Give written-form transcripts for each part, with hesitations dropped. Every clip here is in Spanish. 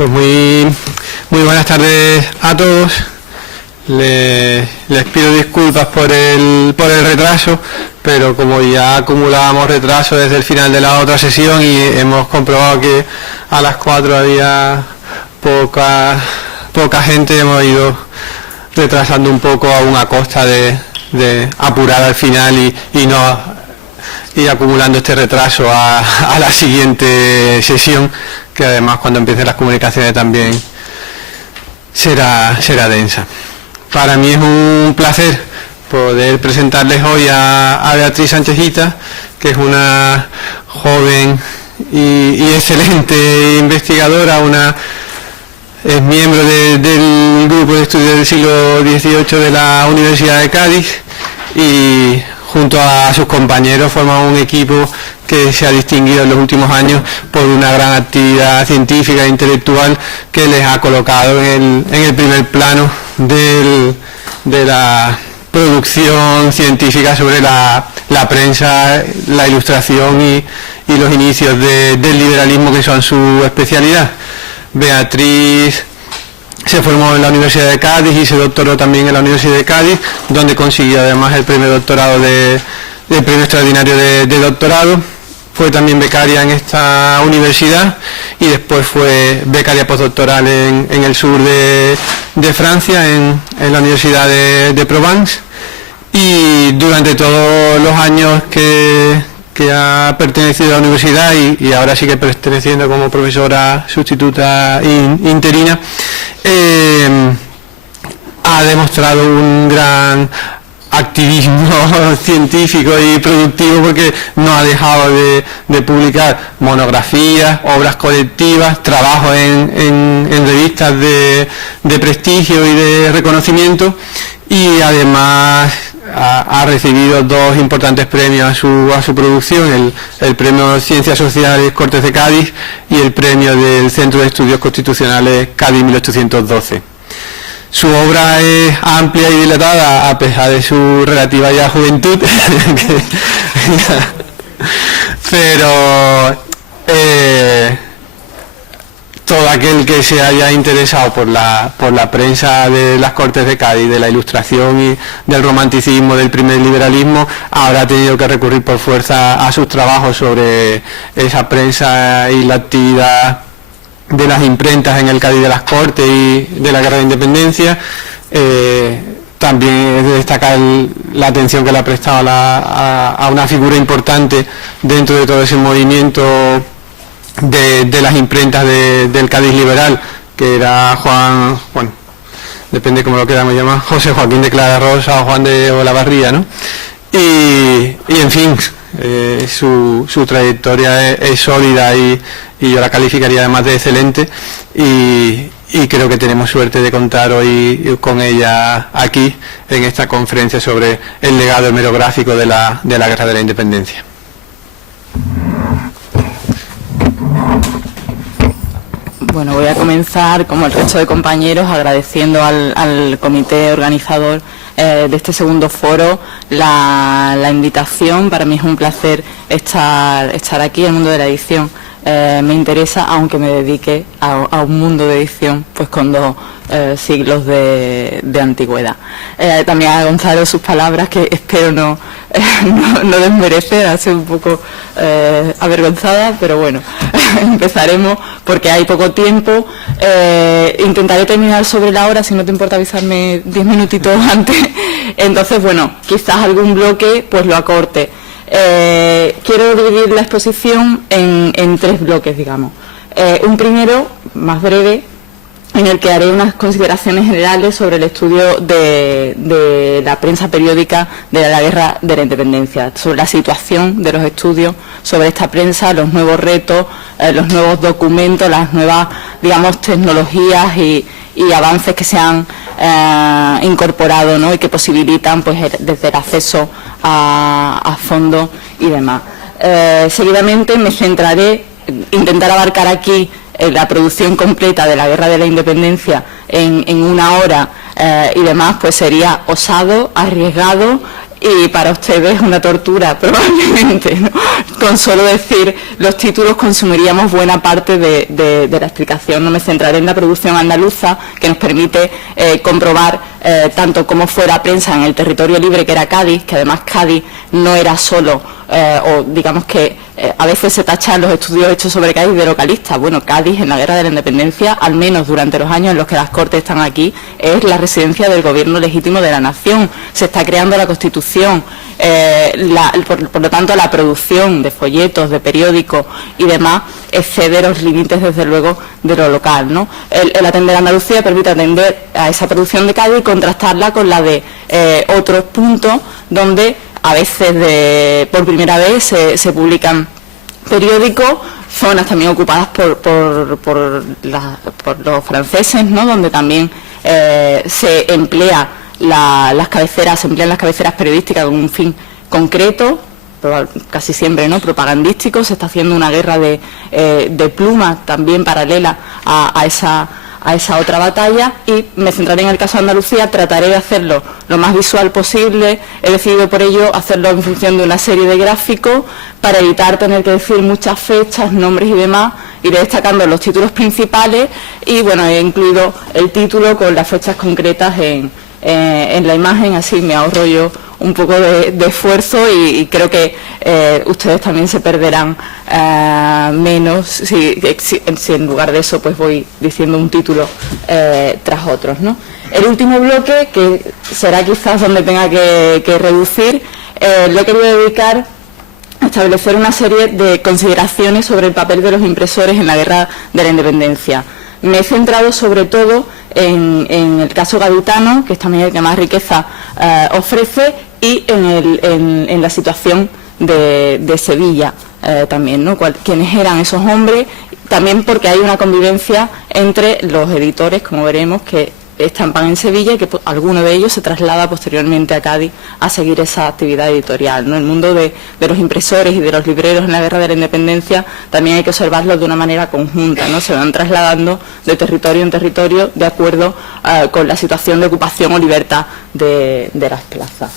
Pues muy buenas tardes a todos. Les pido disculpas por el retraso, pero como ya acumulábamos retraso desde el final de la otra sesión y hemos comprobado que a las 4 había poca gente, hemos ido retrasando un poco aún a costa de apurar al final y no ir acumulando este retraso a la siguiente sesión, que además cuando empiecen las comunicaciones también será densa. Para mí es un placer poder presentarles hoy a Beatriz Sánchez-Hita, que es una joven y excelente investigadora, es miembro del grupo de estudios del siglo XVIII de la Universidad de Cádiz y junto a sus compañeros forman un equipo que se ha distinguido en los últimos años por una gran actividad científica e intelectual que les ha colocado en el primer plano de la producción científica sobre la prensa, la ilustración y los inicios del liberalismo, que son su especialidad. Beatriz se formó en la Universidad de Cádiz y se doctoró también en la Universidad de Cádiz, donde consiguió además el premio doctorado del premio extraordinario de doctorado. Fue también becaria en esta universidad y después fue becaria postdoctoral en el sur de Francia, en la Universidad de Provence, y durante todos los años que ha pertenecido a la universidad y ahora sigue perteneciendo como profesora sustituta interina, ha demostrado un gran activismo científico y productivo, porque no ha dejado de publicar monografías, obras colectivas, trabajos en revistas de prestigio y de reconocimiento, y además ha recibido dos importantes premios a su producción, el premio Ciencias Sociales Cortes de Cádiz y el premio del Centro de Estudios Constitucionales Cádiz 1812. Su obra es amplia y dilatada a pesar de su relativa ya juventud, pero todo aquel que se haya interesado por la prensa de las Cortes de Cádiz, de la Ilustración y del romanticismo, del primer liberalismo, habrá tenido que recurrir por fuerza a sus trabajos sobre esa prensa y la actividad de las imprentas en el Cádiz de las Cortes y de la Guerra de Independencia. También es de destacar la atención que le ha prestado a una figura importante dentro de todo ese movimiento de las imprentas del Cádiz liberal, que era depende cómo lo queramos llamar, José Joaquín de Clara Rosa o Juan de Olavarría, ¿no? Y en fin, su trayectoria es sólida y yo la calificaría además de excelente, y creo que tenemos suerte de contar hoy con ella aquí en esta conferencia sobre el legado hemerográfico de la Guerra de la Independencia. Bueno, voy a comenzar, como el resto de compañeros, agradeciendo al comité organizador de este segundo foro la invitación. Para mí es un placer estar aquí en el mundo de la edición. Me interesa, aunque me dedique a un mundo de edición pues con 2 siglos de antigüedad. También a Gonzalo sus palabras, que espero no desmerecer, hace un poco avergonzada, pero bueno, empezaremos porque hay poco tiempo. Intentaré terminar sobre la hora, si no te importa avisarme 10 minutitos antes. Entonces, bueno, quizás algún bloque pues lo acorte. Quiero dividir la exposición en 3 bloques, digamos. Un primero, más breve, en el que haré unas consideraciones generales sobre el estudio de la prensa periódica de la Guerra de la Independencia, sobre la situación de los estudios sobre esta prensa, los nuevos retos, los nuevos documentos, las nuevas, digamos, tecnologías y avances que se han incorporado, ¿no?, y que posibilitan pues desde el acceso a fondos y demás. Seguidamente me centraré, intentar abarcar aquí la producción completa de la Guerra de la Independencia en 1 hora y demás, pues sería osado, arriesgado y para ustedes una tortura, probablemente, ¿no? Con solo decir los títulos consumiríamos buena parte de la explicación. No me centraré en la producción andaluza, que nos permite comprobar tanto cómo fue la prensa en el territorio libre que era Cádiz, que además Cádiz no era solo, o digamos que a veces se tachan los estudios hechos sobre Cádiz de localistas. Bueno, Cádiz en la Guerra de la Independencia, al menos durante los años en los que las Cortes están aquí, es la residencia del gobierno legítimo de la nación. Se está creando la Constitución, por lo tanto la producción de folletos, de periódicos y demás excede los límites, desde luego, de lo local, ¿no? El atender a Andalucía permite atender a esa producción de Cádiz y contrastarla con la de otros puntos donde a veces por primera vez se publican periódicos, zonas también ocupadas por los franceses, ¿no? Donde también se emplea las cabeceras periodísticas con un fin concreto, casi siempre, ¿no?, propagandístico. Se está haciendo una guerra de plumas también paralela a esa otra batalla, y me centraré en el caso de Andalucía. Trataré de hacerlo lo más visual posible. He decidido por ello hacerlo en función de una serie de gráficos para evitar tener que decir muchas fechas, nombres y demás. Iré destacando los títulos principales y, bueno, he incluido el título con las fechas concretas en la imagen, así me ahorro yo un poco de esfuerzo y creo que ustedes también se perderán menos si en lugar de eso pues voy diciendo un título tras otros, ¿no? El último bloque, que será quizás donde tenga que reducir, lo he querido dedicar a establecer una serie de consideraciones sobre el papel de los impresores en la Guerra de la Independencia. Me he centrado sobre todo en el caso gaditano, que es también el que más riqueza ofrece, y en la situación de Sevilla también, ¿no? Quiénes eran esos hombres, también porque hay una convivencia entre los editores, como veremos, que estampan en Sevilla y que alguno de ellos se traslada posteriormente a Cádiz a seguir esa actividad editorial, ¿no? El mundo de los impresores y de los libreros en la Guerra de la Independencia también hay que observarlo de una manera conjunta, ¿no? Se van trasladando de territorio en territorio de acuerdo con la situación de ocupación o libertad de las plazas.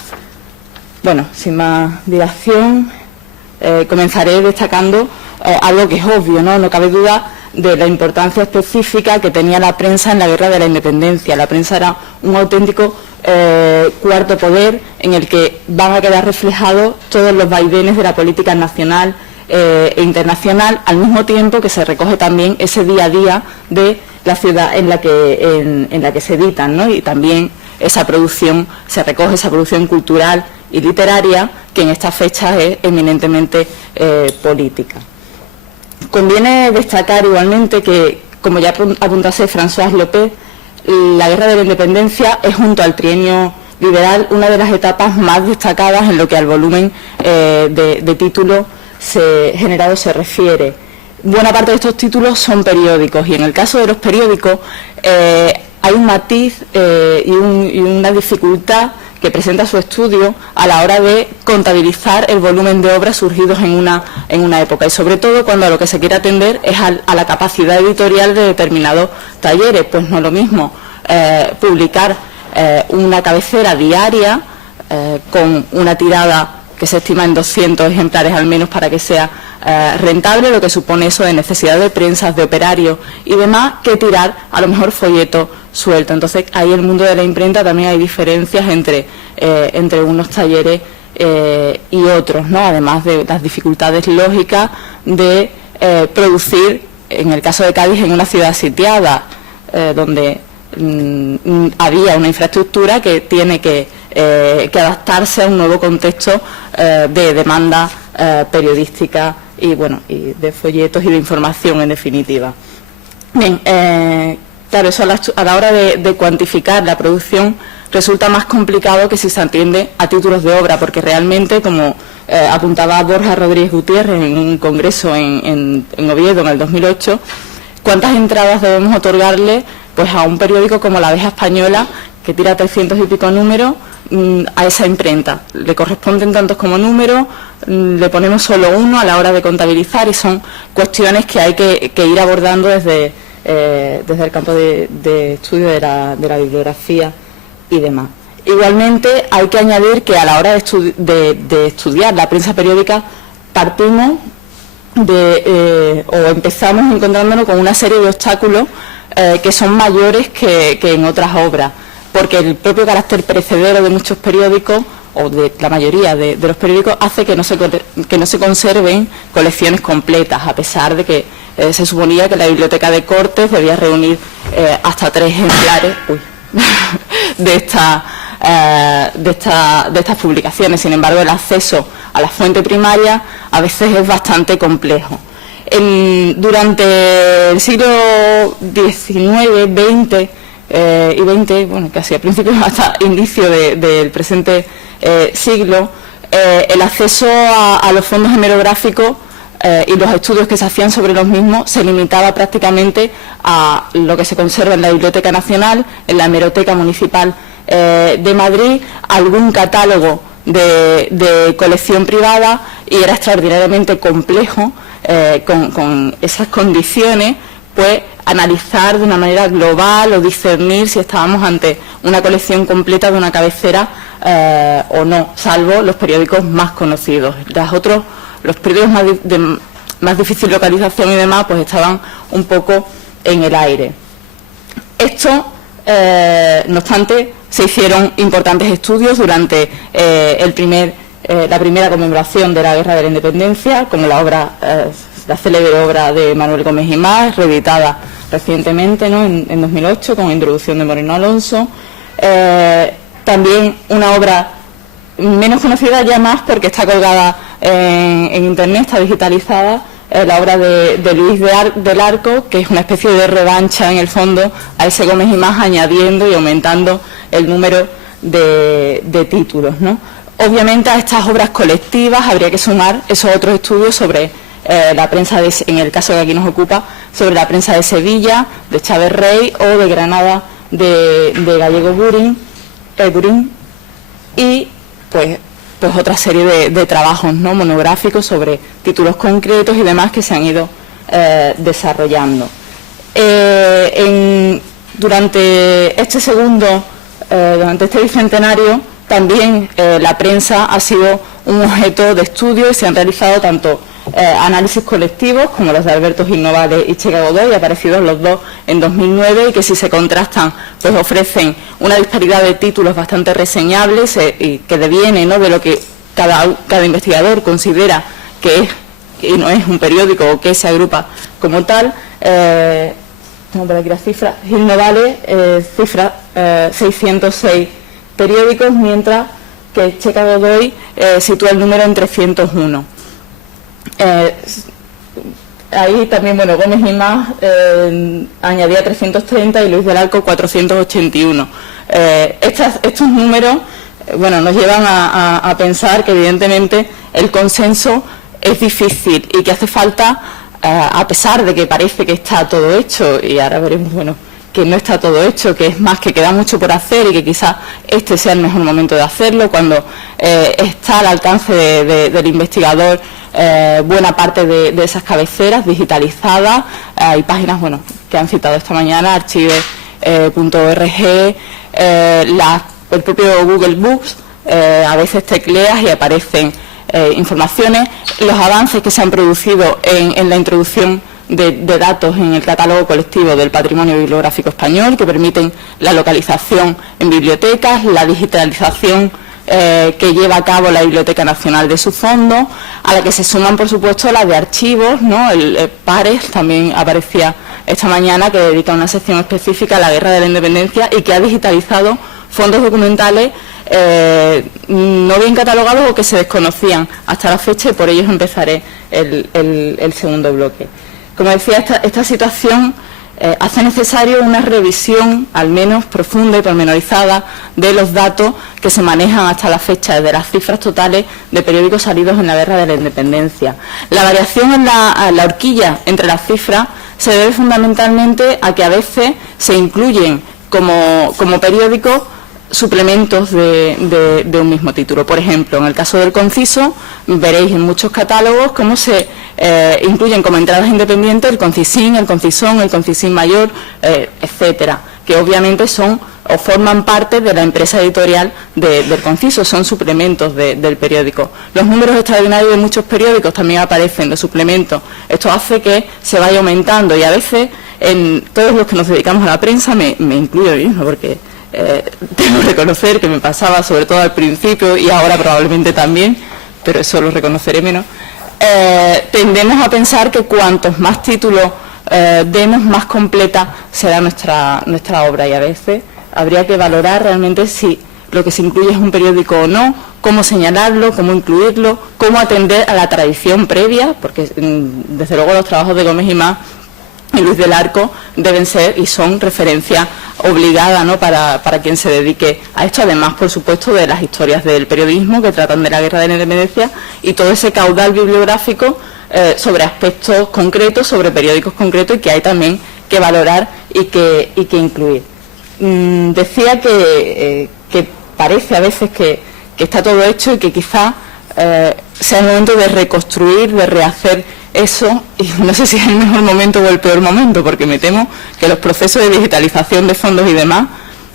Bueno, sin más dilación, comenzaré destacando algo que es obvio, ¿no? No cabe duda de la importancia específica que tenía la prensa en la Guerra de la Independencia. La prensa era un auténtico cuarto poder en el que van a quedar reflejados todos los vaivenes de la política nacional e internacional, al mismo tiempo que se recoge también ese día a día de la ciudad en la que se editan, ¿no? Y también esa producción, se recoge esa producción cultural y literaria que en estas fechas es eminentemente política. Conviene destacar igualmente que, como ya apuntase François Lopez, la Guerra de la Independencia es, junto al trienio liberal, una de las etapas más destacadas en lo que al volumen de títulos generados se refiere. Buena parte de estos títulos son periódicos, y en el caso de los periódicos hay un matiz y una dificultad que presenta su estudio a la hora de contabilizar el volumen de obras surgidos en una época, y sobre todo cuando a lo que se quiere atender es a la capacidad editorial de determinados talleres. Pues no es lo mismo publicar una cabecera diaria con una tirada que se estima en 200 ejemplares al menos para que sea rentable, lo que supone eso de necesidad de prensas, de operarios y demás, que tirar a lo mejor folleto suelto. Entonces ahí en el mundo de la imprenta también hay diferencias entre unos talleres y otros, ¿no? Además de las dificultades lógicas de producir, en el caso de Cádiz, en una ciudad sitiada, donde había una infraestructura que tiene que adaptarse a un nuevo contexto de demanda periodística y, bueno, y de folletos y de información, en definitiva. Bien, claro, eso a la hora de cuantificar la producción resulta más complicado que si se atiende a títulos de obra, porque realmente, como apuntaba Borja Rodríguez Gutiérrez en un congreso en Oviedo en el 2008, ¿cuántas entradas debemos otorgarle pues a un periódico como La Abeja Española, que tira 300 y pico números, a esa imprenta? Le corresponden tantos como números, le ponemos solo uno a la hora de contabilizar, y son cuestiones que hay que ir abordando desde el campo de estudio de la bibliografía y demás. Igualmente hay que añadir que a la hora de estudiar la prensa periódica partimos o empezamos encontrándonos con una serie de obstáculos que son mayores que en otras obras, porque el propio carácter perecedero de muchos periódicos, o de la mayoría de los periódicos, hace que no se conserven colecciones completas, a pesar de que se suponía que la biblioteca de Cortes debía reunir hasta 3 ejemplares de estas publicaciones. Sin embargo, el acceso a la fuente primaria a veces es bastante complejo. Durante el siglo XIX, XX y XX, bueno, casi a principios hasta inicio del presente siglo, el acceso a los fondos hemerográficos y los estudios que se hacían sobre los mismos se limitaba prácticamente a lo que se conserva en la Biblioteca Nacional, en la Hemeroteca Municipal de Madrid, algún catálogo de colección privada, y era extraordinariamente complejo con esas condiciones, pues analizar de una manera global o discernir si estábamos ante una colección completa de una cabecera o no, salvo los periódicos más conocidos. Los periódicos de más difícil localización y demás, pues estaban un poco en el aire. Esto, no obstante, se hicieron importantes estudios durante la primera conmemoración de la Guerra de la Independencia, como la célebre obra de Manuel Gómez y Más, reeditada recientemente, ¿no?, en 2008, con introducción de Moreno Alonso. También una obra menos conocida ya más porque está colgada en Internet, está digitalizada, la obra de Luis del Arco, que es una especie de revancha en el fondo a ese Gómez y Más, añadiendo y aumentando el número de títulos, ¿no? Obviamente a estas obras colectivas habría que sumar esos otros estudios sobre la prensa, en el caso que aquí nos ocupa, sobre la prensa de Sevilla, de Chávez Rey, o de Granada, de Gallego Burín, y pues otra serie de trabajos, ¿no?, monográficos sobre títulos concretos y demás que se han ido desarrollando. Durante este bicentenario también la prensa ha sido un objeto de estudio y se han realizado tanto análisis colectivos como los de Alberto Gil Novales y Checa Godoy, aparecidos los dos en 2009, y que si se contrastan pues ofrecen una disparidad de títulos bastante reseñables y que deviene, ¿no?, de lo que cada investigador considera que es y no es un periódico o que se agrupa como tal. Tengo por aquí las cifras. Gil Novales cifra 606 periódicos, mientras que Checa Godoy sitúa el número en 301. Ahí también, bueno, Gómez y Más añadía 330 y Luis del Arco 481. Estos números, bueno, nos llevan a pensar que evidentemente el consenso es difícil y que hace falta, a pesar de que parece que está todo hecho, y ahora veremos, bueno, que no está todo hecho, que es más, que queda mucho por hacer y que quizás este sea el mejor momento de hacerlo, cuando está al alcance del investigador buena parte de esas cabeceras digitalizadas. Hay páginas, bueno, que han citado esta mañana, archive.org, el propio Google Books, a veces tecleas y aparecen informaciones. Los avances que se han producido en la introducción de datos en el catálogo colectivo del patrimonio bibliográfico español, que permiten la localización en bibliotecas, la digitalización que lleva a cabo la Biblioteca Nacional de su fondo, a la que se suman, por supuesto, las de archivos, ¿no? El Pares también aparecía esta mañana, que dedica una sección específica a la Guerra de la Independencia y que ha digitalizado fondos documentales no bien catalogados o que se desconocían hasta la fecha, y por ello empezaré el segundo bloque. Como decía, esta situación hace necesario una revisión, al menos profunda y pormenorizada, de los datos que se manejan hasta la fecha, de las cifras totales de periódicos salidos en la Guerra de la Independencia. La variación en la horquilla entre las cifras se debe fundamentalmente a que a veces se incluyen como periódicos suplementos de un mismo título. Por ejemplo, en el caso del Conciso, veréis en muchos catálogos cómo se incluyen como entradas independientes el Concisín, el Concisón, el Concisín Mayor, etcétera, que obviamente son o forman parte de la empresa editorial del Conciso, son suplementos del periódico. Los números extraordinarios de muchos periódicos también aparecen, los suplementos. Esto hace que se vaya aumentando y a veces en todos los que nos dedicamos a la prensa, me incluyo yo mismo, porque tengo que reconocer que me pasaba sobre todo al principio y ahora probablemente también, pero eso lo reconoceré menos, tendemos a pensar que cuantos más títulos demos, más completa será nuestra obra, y a veces habría que valorar realmente si lo que se incluye es un periódico o no, cómo señalarlo, cómo incluirlo, cómo atender a la tradición previa, porque desde luego los trabajos de Gómez y Mas y Luis del Arco deben ser y son referencia obligada, ¿no?, para quien se dedique a esto, además, por supuesto, de las historias del periodismo que tratan de la Guerra de la Independencia y todo ese caudal bibliográfico sobre aspectos concretos, sobre periódicos concretos, y que hay también que valorar y que incluir. Decía que parece a veces que está todo hecho y que quizá sea el momento de reconstruir, de rehacer eso, y no sé si es el mejor momento o el peor momento, porque me temo que los procesos de digitalización de fondos y demás,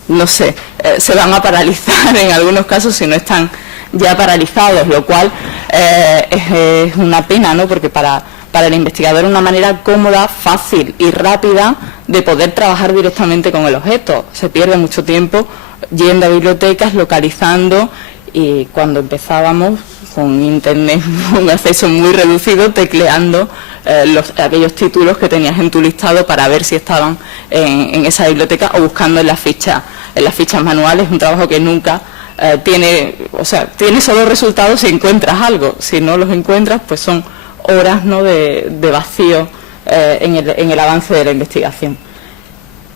no sé, se van a paralizar en algunos casos si no están ya paralizados, lo cual es una pena, ¿no?, porque para el investigador es una manera cómoda, fácil y rápida de poder trabajar directamente con el objeto. Se pierde mucho tiempo yendo a bibliotecas, localizando, y cuando empezábamos con internet, un acceso muy reducido, tecleando aquellos títulos que tenías en tu listado para ver si estaban en esa biblioteca, o buscando en las fichas manuales, un trabajo que nunca tiene solo resultados si encuentras algo. Si no los encuentras, pues son horas, ¿no?, de vacío en el avance de la investigación.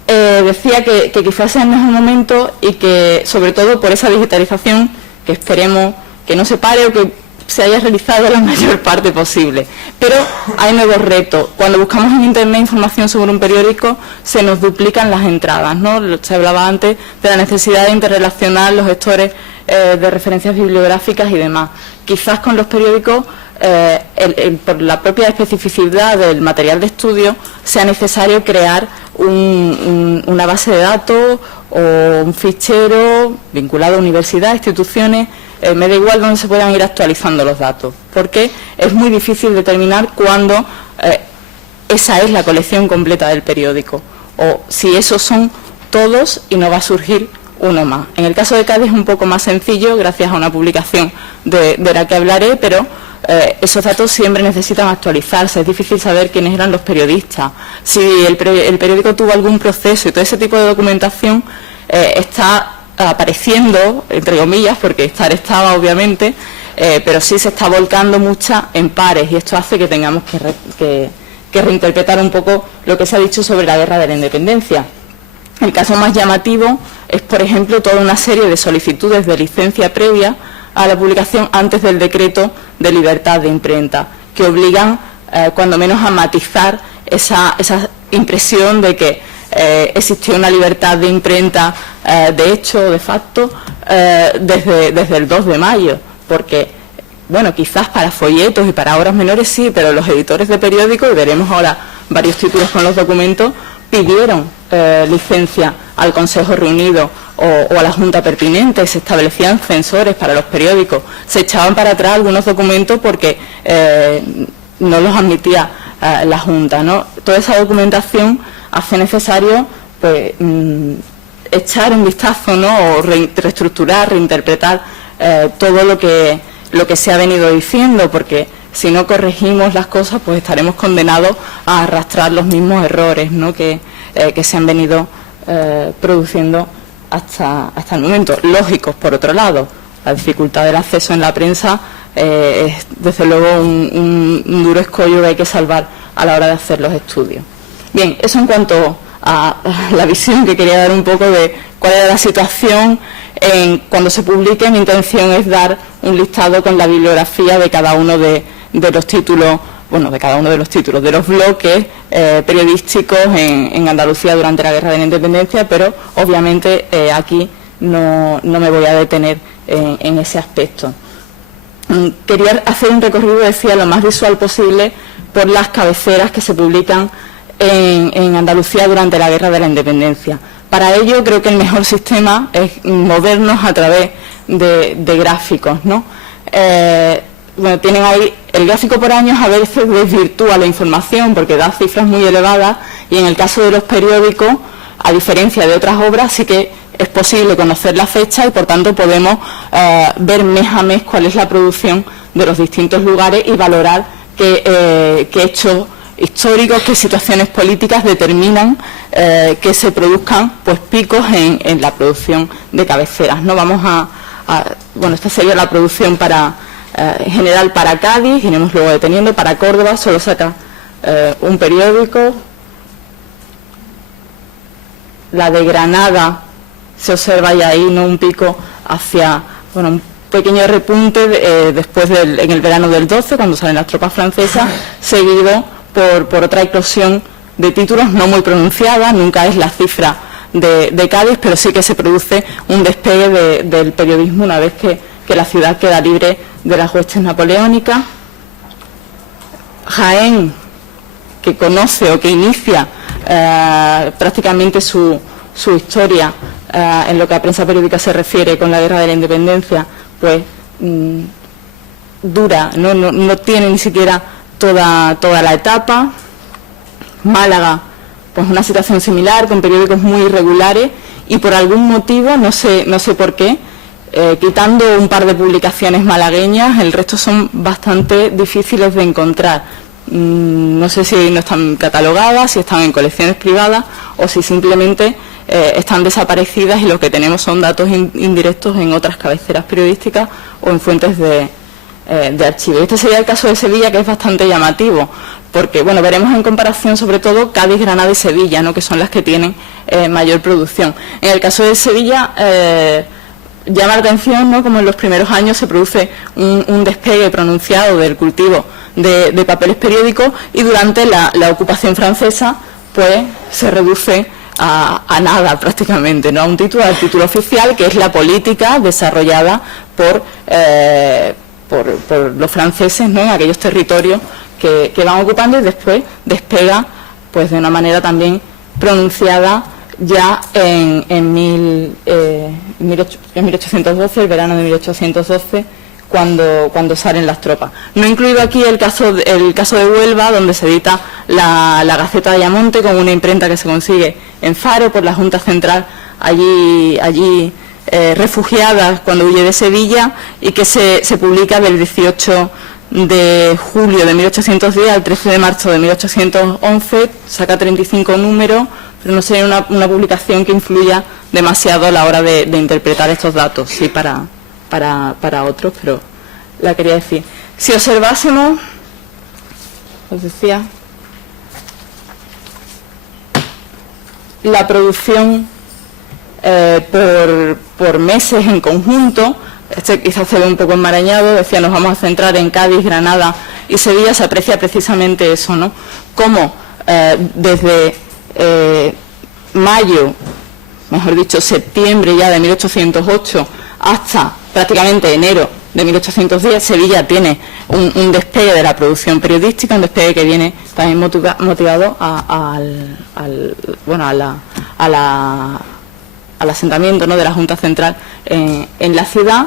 Decía que quizás sea el mejor momento, y que sobre todo por esa digitalización que esperemos que no se pare o que se haya realizado la mayor parte posible. Pero hay nuevos retos. Cuando buscamos en internet información sobre un periódico, se nos duplican las entradas, ¿no? Se hablaba antes de la necesidad de interrelacionar los gestores de referencias bibliográficas y demás. Quizás con los periódicos, por la propia especificidad del material de estudio, sea necesario crear una base de datos o un fichero vinculado a universidades, instituciones, me da igual donde se puedan ir actualizando los datos, porque es muy difícil determinar cuándo esa es la colección completa del periódico, o si esos son todos y no va a surgir uno más. En el caso de Cádiz es un poco más sencillo, gracias a una publicación de la que hablaré, pero esos datos siempre necesitan actualizarse. Es difícil saber quiénes eran los periodistas, si el periódico tuvo algún proceso, y todo ese tipo de documentación está apareciendo, entre comillas, porque estaba obviamente, pero sí se está volcando mucha en pares, y esto hace que tengamos que reinterpretar un poco lo que se ha dicho sobre la Guerra de la Independencia. El caso más llamativo es, por ejemplo, toda una serie de solicitudes de licencia previa a la publicación antes del decreto de libertad de imprenta, que obligan, cuando menos, a matizar esa impresión de que existió una libertad de imprenta de hecho, de facto, desde el 2 de mayo, porque, bueno, quizás para folletos y para obras menores sí, pero los editores de periódicos, y veremos ahora varios títulos con los documentos, pidieron licencia al Consejo Reunido o a la Junta pertinente, se establecían censores para los periódicos, se echaban para atrás algunos documentos porque no los admitía la Junta, ¿no? Toda esa documentación hace necesario, pues, echar un vistazo, ¿no?, o reestructurar, reinterpretar todo lo que se ha venido diciendo, porque si no corregimos las cosas, pues estaremos condenados a arrastrar los mismos errores, ¿no?, que se han venido produciendo hasta el momento. Lógicos, por otro lado. La dificultad del acceso en la prensa es, desde luego, un duro escollo que hay que salvar a la hora de hacer los estudios. Bien, eso en cuanto a la visión que quería dar un poco de cuál era la situación cuando se publique. Mi intención es dar un listado con la bibliografía de cada uno de los títulos, de los bloques periodísticos en Andalucía durante la Guerra de la Independencia, pero obviamente aquí no me voy a detener en ese aspecto. Quería hacer un recorrido, decía, lo más visual posible por las cabeceras que se publican en Andalucía durante la Guerra de la Independencia. Para ello creo que el mejor sistema es movernos a través de gráficos, ¿no? Bueno, tienen ahí el gráfico por años, a veces desvirtúa la información porque da cifras muy elevadas, y en el caso de los periódicos, a diferencia de otras obras, sí que es posible conocer la fecha y por tanto podemos ver mes a mes cuál es la producción de los distintos lugares y valorar qué hechos históricos, qué situaciones políticas determinan que se produzcan pues picos en la producción de cabeceras, ¿no? Bueno, esta sería la producción en general para Cádiz, iremos luego deteniendo. Para Córdoba solo saca un periódico. La de Granada se observa ya ahí, ¿no?, un pico hacia, bueno, un pequeño repunte después en el verano del 12, cuando salen las tropas francesas, seguido por otra eclosión de títulos no muy pronunciada. Nunca es la cifra de Cádiz, pero sí que se produce un despegue del periodismo una vez que la ciudad queda libre de las huestes napoleónicas. Jaén, que conoce o que inicia prácticamente su historia en lo que a prensa periódica se refiere con la Guerra de la Independencia, pues dura, no tiene ni siquiera toda la etapa. Málaga, pues una situación similar, con periódicos muy irregulares, y por algún motivo, no sé por qué, quitando un par de publicaciones malagueñas, el resto son bastante difíciles de encontrar. No sé si no están catalogadas, si están en colecciones privadas o si simplemente están desaparecidas y lo que tenemos son datos indirectos en otras cabeceras periodísticas o en fuentes de archivo. Este sería el caso de Sevilla, que es bastante llamativo, porque bueno, veremos en comparación sobre todo Cádiz, Granada y Sevilla, ¿no?, que son las que tienen mayor producción. En el caso de Sevilla llama la atención, ¿no?, como en los primeros años se produce un despegue pronunciado del cultivo de papeles periódicos, y durante la ocupación francesa pues se reduce a nada prácticamente, ¿no?, a un título, al título oficial, que es la política desarrollada por los franceses, ¿no?, en aquellos territorios que van ocupando, y después despega pues de una manera también pronunciada ya en 1812, el verano de 1812, cuando salen las tropas. No he incluido aquí el caso de Huelva, donde se edita la Gaceta de Ayamonte, con una imprenta que se consigue en Faro por la Junta Central, allí refugiada cuando huye de Sevilla, y que se publica del 18 de julio de 1810 al 13 de marzo de 1811, saca 35 números, pero no sería una publicación que influya demasiado a la hora de interpretar estos datos, sí para otros, pero la quería decir. Si observásemos, os decía, la producción por meses en conjunto, quizás se ve un poco enmarañado, decía, nos vamos a centrar en Cádiz, Granada y Sevilla, se aprecia precisamente eso, ¿no?, cómo desde mayo, mejor dicho, septiembre ya de 1808 hasta prácticamente enero de 1810, Sevilla tiene un despegue de la producción periodística, un despegue que viene también motivado al asentamiento, ¿no?, de la Junta Central en la ciudad,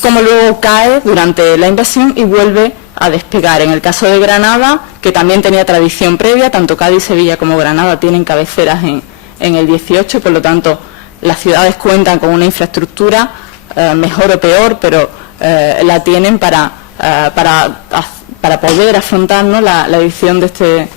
como luego cae durante la invasión y vuelve a despegar. En el caso de Granada, que también tenía tradición previa, tanto Cádiz, Sevilla como Granada tienen cabeceras en el 18, por lo tanto las ciudades cuentan con una infraestructura mejor o peor, pero la tienen para poder afrontar, ¿no?, la edición de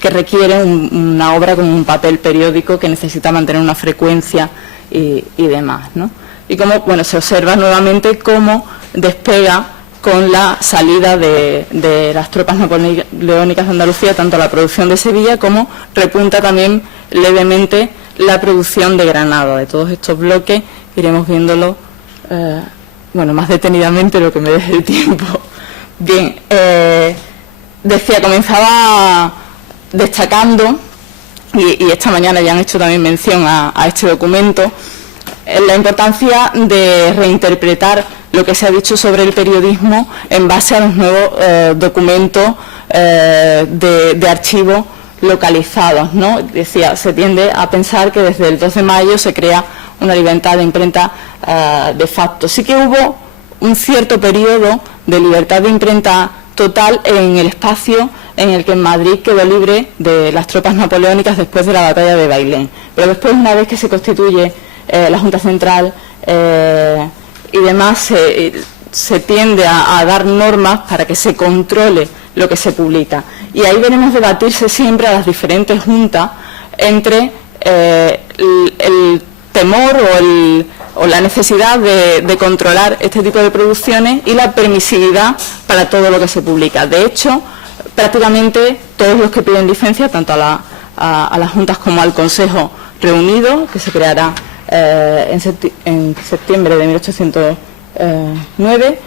que requiere una obra con un papel periódico que necesita mantener una frecuencia y demás, ¿no? Y como, bueno, se observa nuevamente cómo despega con la salida de las tropas napoleónicas de Andalucía, tanto la producción de Sevilla como repunta también levemente la producción de Granada. De todos estos bloques iremos viéndolo más detenidamente, lo que me deje el tiempo. Bien, decía, comenzaba destacando, y esta mañana ya han hecho también mención a este documento, la importancia de reinterpretar lo que se ha dicho sobre el periodismo en base a los nuevos documentos de archivo localizados, ¿no? Decía, se tiende a pensar que desde el 2 de mayo se crea una libertad de imprenta de facto. Sí que hubo un cierto periodo de libertad de imprenta total en el espacio en el que Madrid quedó libre de las tropas napoleónicas después de la batalla de Bailén. Pero después, una vez que se constituye la Junta Central y demás, se tiende a dar normas para que se controle lo que se publica. Y ahí veremos debatirse siempre a las diferentes juntas entre el temor o la necesidad de controlar este tipo de producciones y la permisividad para todo lo que se publica. De hecho, prácticamente todos los que piden licencia, tanto a las juntas como al Consejo Reunido, que se creará en septiembre de 1809,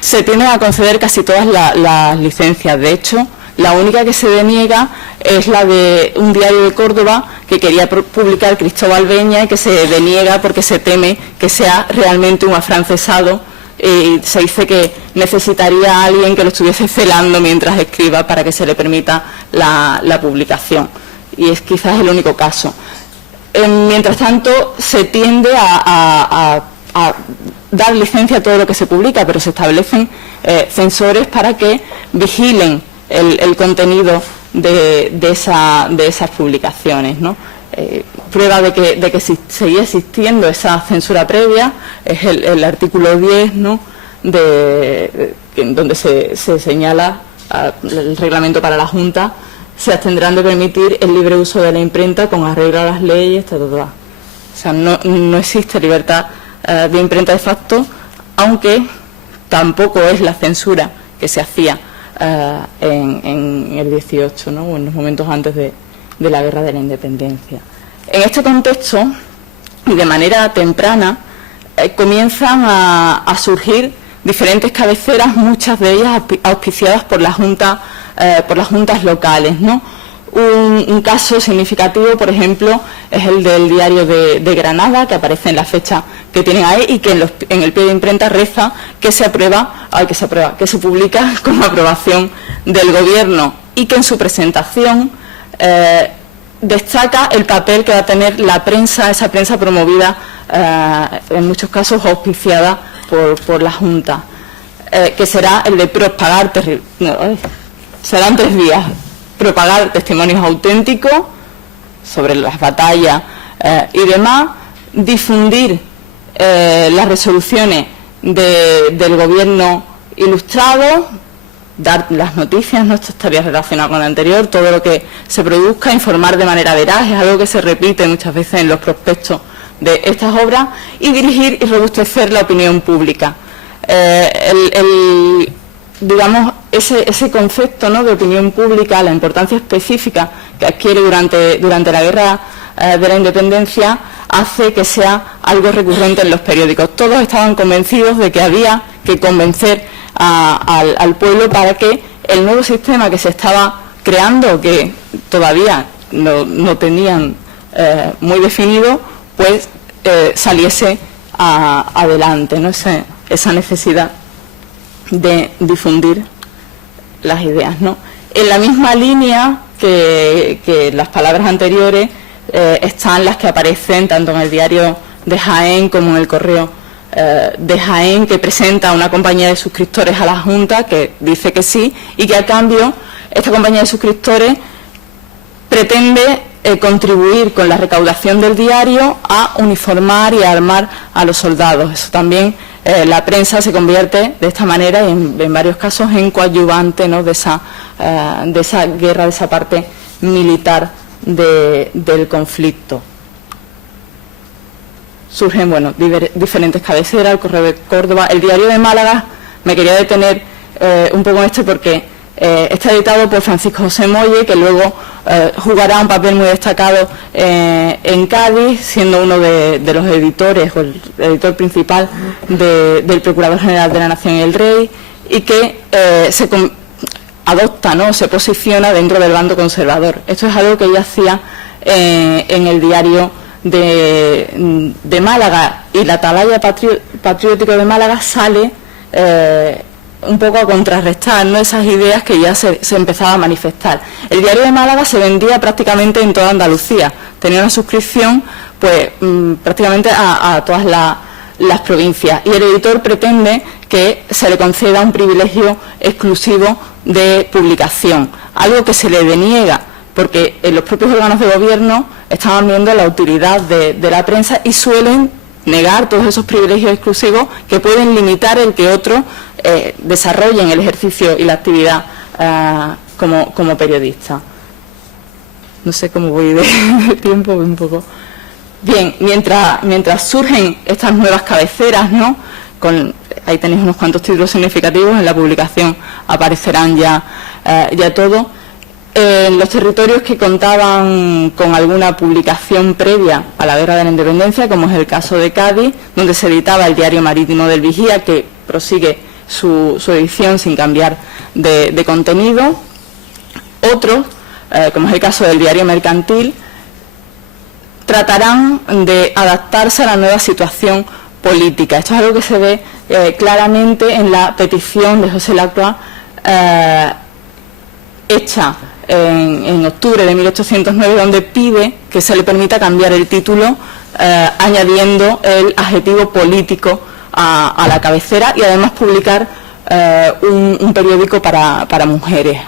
se tienden a conceder casi todas las licencias. De hecho, la única que se deniega es la de un diario de Córdoba que quería publicar Cristóbal Beña y que se deniega porque se teme que sea realmente un afrancesado, y se dice que necesitaría a alguien que lo estuviese celando mientras escriba para que se le permita la publicación, y es quizás el único caso. Mientras tanto, se tiende a dar licencia a todo lo que se publica, pero se establecen censores para que vigilen el contenido de esas publicaciones, ¿no? Prueba de que seguía existiendo esa censura previa es el artículo 10, ¿no?, donde se señala el reglamento para la Junta: se abstendrán de permitir el libre uso de la imprenta con arreglo a las leyes, O sea, no existe libertad de imprenta de facto, aunque tampoco es la censura que se hacía en el 18, ¿no?, o en los momentos antes de la Guerra de la Independencia. En este contexto, y de manera temprana, comienzan a surgir diferentes cabeceras, muchas de ellas auspiciadas por las juntas locales, ¿no? Un caso significativo, por ejemplo, es el del Diario de Granada, que aparece en la fecha que tienen ahí y que en el pie de imprenta reza que se publica con aprobación del Gobierno, y que en su presentación destaca el papel que va a tener la prensa, esa prensa promovida, en muchos casos auspiciada por la Junta, que será el de propagar, serán 3 días: propagar testimonios auténticos sobre las batallas y demás, difundir las resoluciones del Gobierno ilustrado, dar las noticias, ¿no? Esto estaría relacionado con lo anterior, todo lo que se produzca, informar de manera veraz, es algo que se repite muchas veces en los prospectos de estas obras, y dirigir y robustecer la opinión pública. Digamos, ese concepto, ¿no?, de opinión pública, la importancia específica que adquiere durante la Guerra de la Independencia, hace que sea algo recurrente en los periódicos. Todos estaban convencidos de que había que convencer al pueblo para que el nuevo sistema que se estaba creando, que todavía no tenían muy definido, pues saliese adelante, ¿no? Esa necesidad de difundir las ideas, ¿no? En la misma línea que las palabras anteriores están las que aparecen tanto en el Diario de Jaén como en el Correo de Jaén, que presenta una compañía de suscriptores a la Junta, que dice que sí, y que a cambio esta compañía de suscriptores pretende contribuir con la recaudación del diario a uniformar y a armar a los soldados. Eso también, la prensa se convierte de esta manera, y en varios casos, en coadyuvante, ¿no?, de esa guerra, de esa parte militar del conflicto. Surgen, bueno, diferentes cabeceras: el Correo de Córdoba, el Diario de Málaga. Me quería detener un poco en esto porque está editado por Francisco José Molle, que luego jugará un papel muy destacado en Cádiz, siendo uno de los editores, o el editor principal del Procurador General de la Nación y el Rey, y que adopta, ¿no?, se posiciona dentro del bando conservador. Esto es algo que ella hacía en el Diario de Málaga, y la Atalaya Patriótico de Málaga sale un poco a contrarrestar, ¿no?, esas ideas que ya se empezaban a manifestar. El Diario de Málaga se vendía prácticamente en toda Andalucía, tenía una suscripción pues prácticamente a todas las provincias, y el editor pretende que se le conceda un privilegio exclusivo de publicación, algo que se le deniega porque los propios órganos de gobierno estaban viendo la utilidad de la prensa y suelen negar todos esos privilegios exclusivos que pueden limitar el que otros desarrollen el ejercicio y la actividad como periodista. No sé cómo voy de tiempo, un poco. Bien, mientras surgen estas nuevas cabeceras, ¿no?, ahí tenéis unos cuantos títulos significativos, en la publicación aparecerán ya todo. En los territorios que contaban con alguna publicación previa a la Guerra de la Independencia, como es el caso de Cádiz, donde se editaba el Diario Marítimo del Vigía, que prosigue su edición sin cambiar de contenido. Otros, como es el caso del Diario Mercantil, tratarán de adaptarse a la nueva situación política. Esto es algo que se ve claramente en la petición de José Lacroix hecha en octubre de 1809, donde pide que se le permita cambiar el título añadiendo el adjetivo político a la cabecera, y además publicar un periódico para mujeres.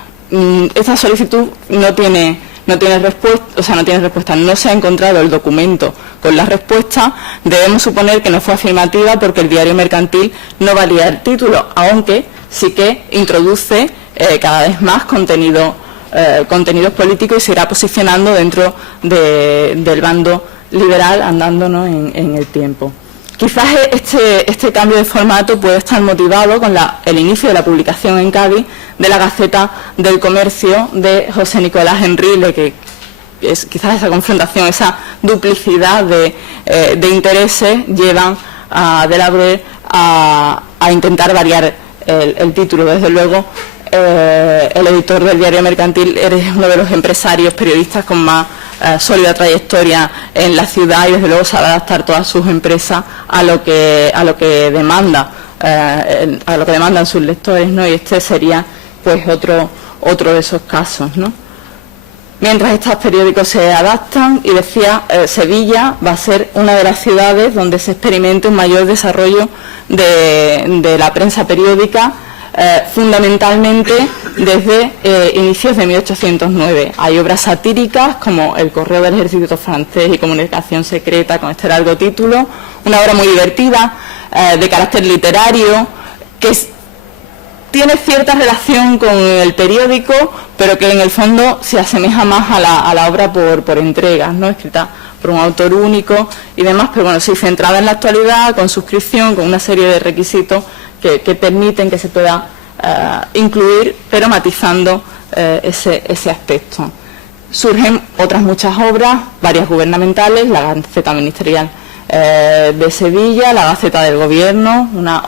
Esta solicitud no tiene respuesta, no se ha encontrado el documento con la respuesta. Debemos suponer que no fue afirmativa porque el Diario Mercantil no valía el título, aunque sí que introduce cada vez más contenidos políticos y se irá posicionando dentro del bando liberal, andándonos en el tiempo. Quizás este cambio de formato puede estar motivado con el inicio de la publicación en Cádiz de la Gaceta del Comercio de José Nicolás Enrile, que es quizás esa confrontación, esa duplicidad de intereses llevan a Delabrer a intentar variar el título. Desde luego, el editor del Diario Mercantil es uno de los empresarios periodistas con más sólida trayectoria en la ciudad, y desde luego sabe adaptar todas sus empresas a lo que demandan sus lectores, ¿no? Y este sería pues otro de esos casos, ¿no? Mientras estos periódicos se adaptan, y decía, Sevilla va a ser una de las ciudades donde se experimente un mayor desarrollo de la prensa periódica, fundamentalmente desde inicios de 1809. Hay obras satíricas como El Correo del Ejército Francés y Comunicación Secreta, con este largo título, una obra muy divertida, de carácter literario, que tiene cierta relación con el periódico, pero que en el fondo se asemeja más a la obra por entregas, ¿no?, escrita por un autor único y demás, pero bueno, sí centrada en la actualidad, con suscripción, con una serie de requisitos que permiten que se pueda incluir, pero matizando ese aspecto. Surgen otras muchas obras, varias gubernamentales, la Gaceta Ministerial de Sevilla, la Gaceta del Gobierno, una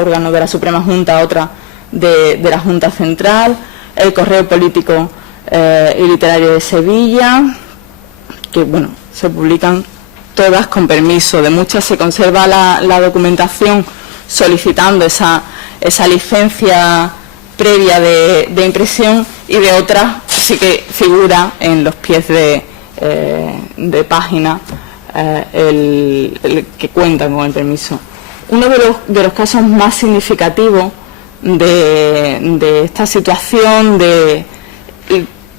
órgano de la Suprema Junta, otra de la Junta Central, el Correo Político y Literario de Sevilla, que bueno, se publican todas con permiso. De muchas se conserva la documentación solicitando esa licencia previa de impresión, y de otras sí que figura en los pies de página el que cuentan con el permiso. Uno de los casos más significativos de esta situación de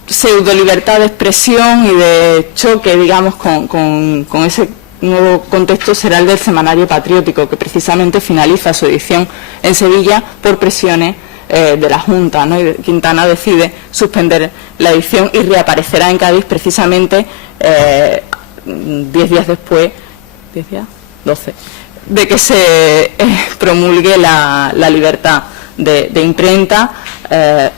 pseudo libertad de expresión y de choque, digamos, con ese nuevo contexto será el del Semanario Patriótico, que precisamente finaliza su edición en Sevilla por presiones de la Junta, ¿no? Y Quintana decide suspender la edición y reaparecerá en Cádiz precisamente 10 días después, 12, de que se promulgue la libertad de imprenta,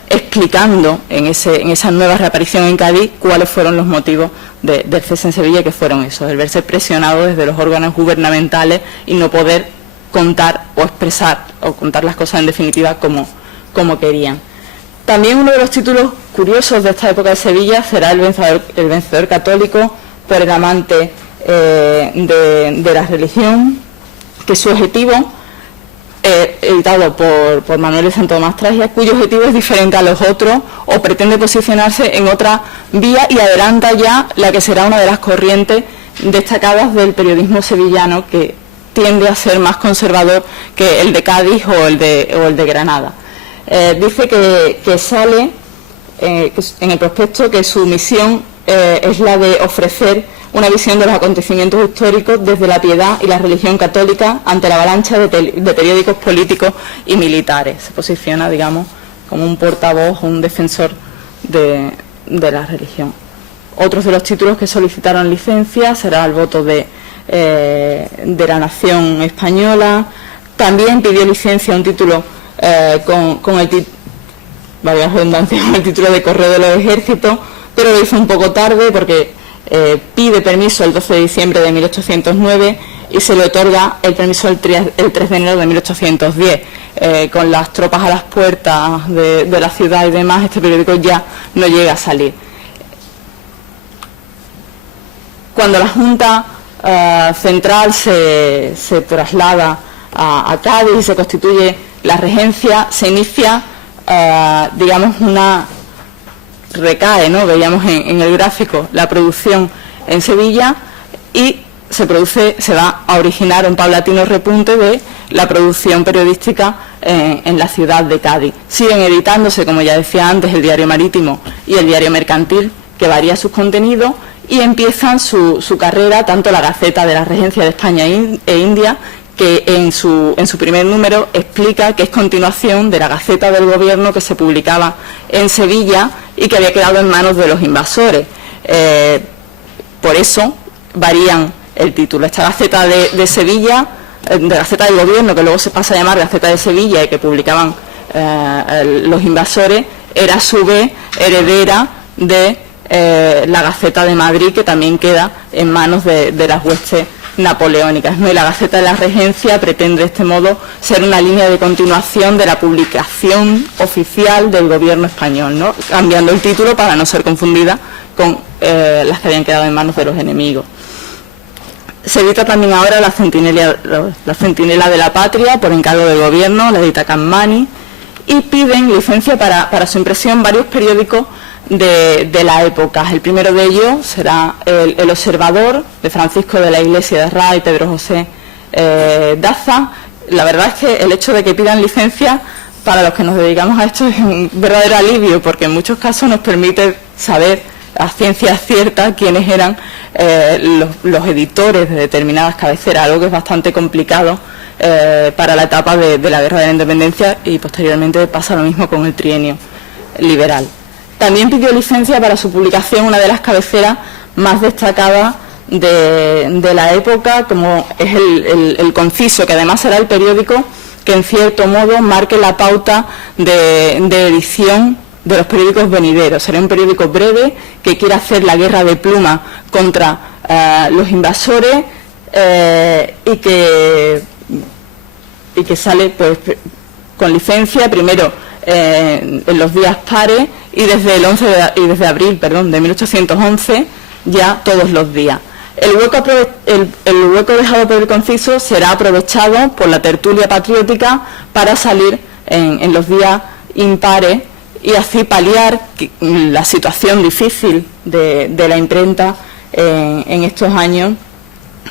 explicando en esa nueva reaparición en Cádiz cuáles fueron los motivos del cese en Sevilla, que fueron esos: el verse presionado desde los órganos gubernamentales y no poder contar o expresar o contar las cosas en definitiva como querían. También uno de los títulos curiosos de esta época de Sevilla será el vencedor católico por el amante de la religión, que su objetivo editado por Manuel de Santo Tomás Tragia, cuyo objetivo es diferente a los otros o pretende posicionarse en otra vía y adelanta ya la que será una de las corrientes destacadas del periodismo sevillano, que tiende a ser más conservador que el de Cádiz o el de Granada. Dice que sale en el prospecto que su misión es la de ofrecer una visión de los acontecimientos históricos desde la piedad y la religión católica ante la avalancha de periódicos políticos y militares. Se posiciona, digamos, como un portavoz o un defensor de la religión. Otros de los títulos que solicitaron licencia será el voto de la Nación Española. También pidió licencia un título con el título de Correo de los Ejércitos, pero lo hizo un poco tarde porque pide permiso el 12 de diciembre de 1809 y se le otorga el permiso el 3 de enero de 1810. Con las tropas a las puertas de la ciudad y demás, este periódico ya no llega a salir. Cuando la Junta Central se traslada a Cádiz y se constituye la regencia, se inicia, digamos, recae, ¿no? Veíamos en el gráfico la producción en Sevilla y se va a originar un paulatino repunte de la producción periodística en la ciudad de Cádiz. Siguen editándose, como ya decía antes, el Diario Marítimo y el Diario Mercantil, que varía sus contenidos, y empiezan su carrera tanto la Gaceta de la Regencia de España e India, que en su primer número explica que es continuación de la Gaceta del Gobierno que se publicaba en Sevilla y que había quedado en manos de los invasores. Por eso varían el título. Esta Gaceta de Sevilla, de Gaceta del Gobierno, que luego se pasa a llamar Gaceta de Sevilla y que publicaban los invasores, era a su vez heredera de la Gaceta de Madrid, que también queda en manos de las huestes napoleónicas, ¿no? Y la Gaceta de la Regencia pretende de este modo ser una línea de continuación de la publicación oficial del gobierno español, ¿no? Cambiando el título para no ser confundida con las que habían quedado en manos de los enemigos. Se edita también ahora la Centinela de la Patria, por encargo del gobierno, la edita Cammani, y piden licencia para su impresión varios periódicos de la época. El primero de ellos será el Observador, de Francisco de la Iglesia de Rá y Pedro José Daza. La verdad es que el hecho de que pidan licencia para los que nos dedicamos a esto es un verdadero alivio, porque en muchos casos nos permite saber a ciencia cierta quiénes eran los editores de determinadas cabeceras, algo que es bastante complicado para la etapa de la Guerra de la Independencia, y posteriormente pasa lo mismo con el trienio liberal. También pidió licencia para su publicación una de las cabeceras más destacadas de la época, como es el Conciso, que además será el periódico que en cierto modo marque la pauta de edición de los periódicos venideros. Será un periódico breve que quiere hacer la guerra de pluma contra los invasores y que sale pues con licencia primero en los días pares y desde abril de 1811 ya todos los días. El hueco dejado por el Conciso será aprovechado por la tertulia patriótica para salir en los días impares y así paliar la situación difícil de la imprenta en estos años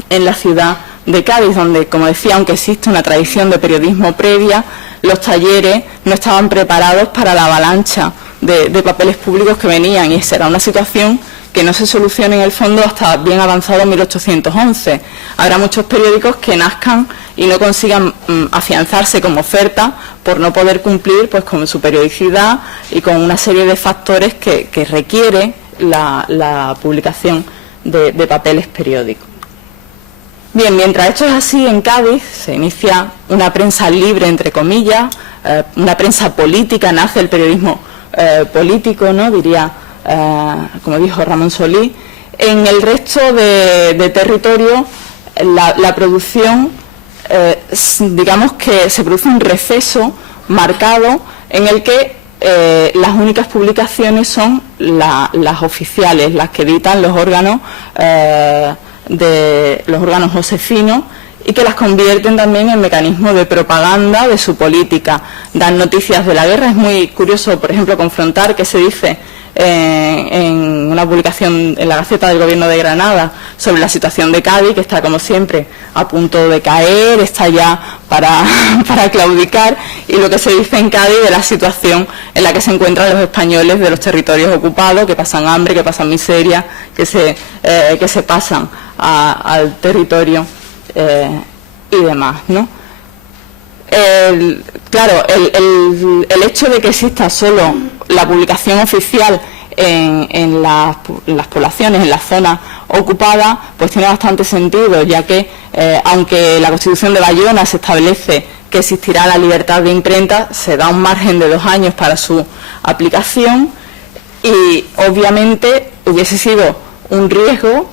en la ciudad de Cádiz, donde, como decía, aunque existe una tradición de periodismo previa, los talleres no estaban preparados para la avalancha de papeles públicos que venían, y será una situación que no se solucione en el fondo hasta bien avanzado en 1811. Habrá muchos periódicos que nazcan y no consigan afianzarse como oferta por no poder cumplir pues con su periodicidad y con una serie de factores que requiere la publicación de papeles periódicos. Bien, mientras esto es así, en Cádiz se inicia una prensa libre, entre comillas, una prensa política, nace el periodismo político, ¿no? Diría, como dijo Ramón Solí. En el resto de territorio, la producción, digamos que se produce un receso marcado en el que las únicas publicaciones son las oficiales, las que editan los órganos josefinos, y que las convierten también en mecanismos de propaganda de su política. Dan noticias de la guerra. Es muy curioso, por ejemplo, confrontar qué se dice en una publicación en la Gaceta del Gobierno de Granada sobre la situación de Cádiz, que está, como siempre, a punto de caer, está ya para claudicar, y lo que se dice en Cádiz de la situación en la que se encuentran los españoles de los territorios ocupados, que pasan hambre, que pasan miseria, que se pasan al territorio y demás, ¿no? Claro, el hecho de que exista solo la publicación oficial en las poblaciones, en las zonas ocupadas, pues tiene bastante sentido, ya que aunque la Constitución de Bayona se establece que existirá la libertad de imprenta, se da un margen de 2 años para su aplicación, y obviamente hubiese sido un riesgo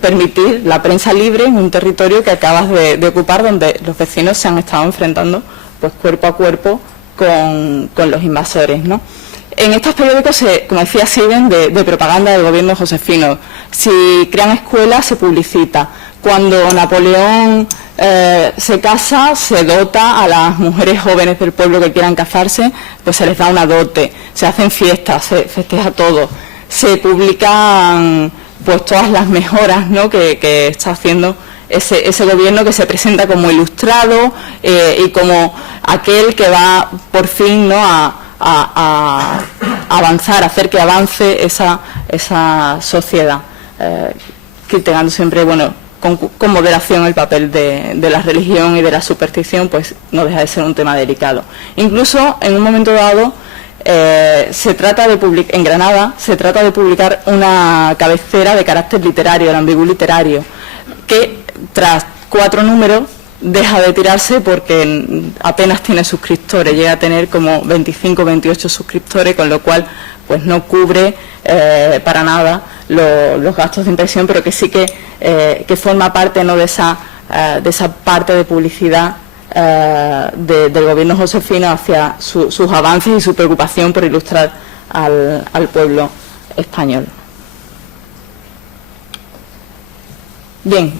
permitir la prensa libre en un territorio que acabas de ocupar, donde los vecinos se han estado enfrentando pues cuerpo a cuerpo con los invasores, ¿no? En estos periódicos, como decía, sirven de propaganda del gobierno josefino. Si crean escuelas, se publicita. Cuando Napoleón se casa, se dota a las mujeres jóvenes del pueblo que quieran casarse, pues se les da una dote, se hacen fiestas, se festeja todo, se publican pues todas las mejoras, ¿no?, que está haciendo ese gobierno, que se presenta como ilustrado y como aquel que va por fin, ¿no?, a avanzar, a hacer que avance esa sociedad, criticando siempre, bueno, con moderación el papel de la religión y de la superstición, pues no deja de ser un tema delicado. Incluso en un momento dado en Granada se trata de publicar una cabecera de carácter literario, el Ambigú Literario, que tras 4 números deja de tirarse porque apenas tiene suscriptores, llega a tener como 25 o 28 suscriptores, con lo cual pues no cubre para nada los gastos de impresión, pero que sí que forma parte, ¿no?, de esa parte de publicidad del gobierno josefino hacia sus avances y su preocupación por ilustrar al pueblo español. Bien,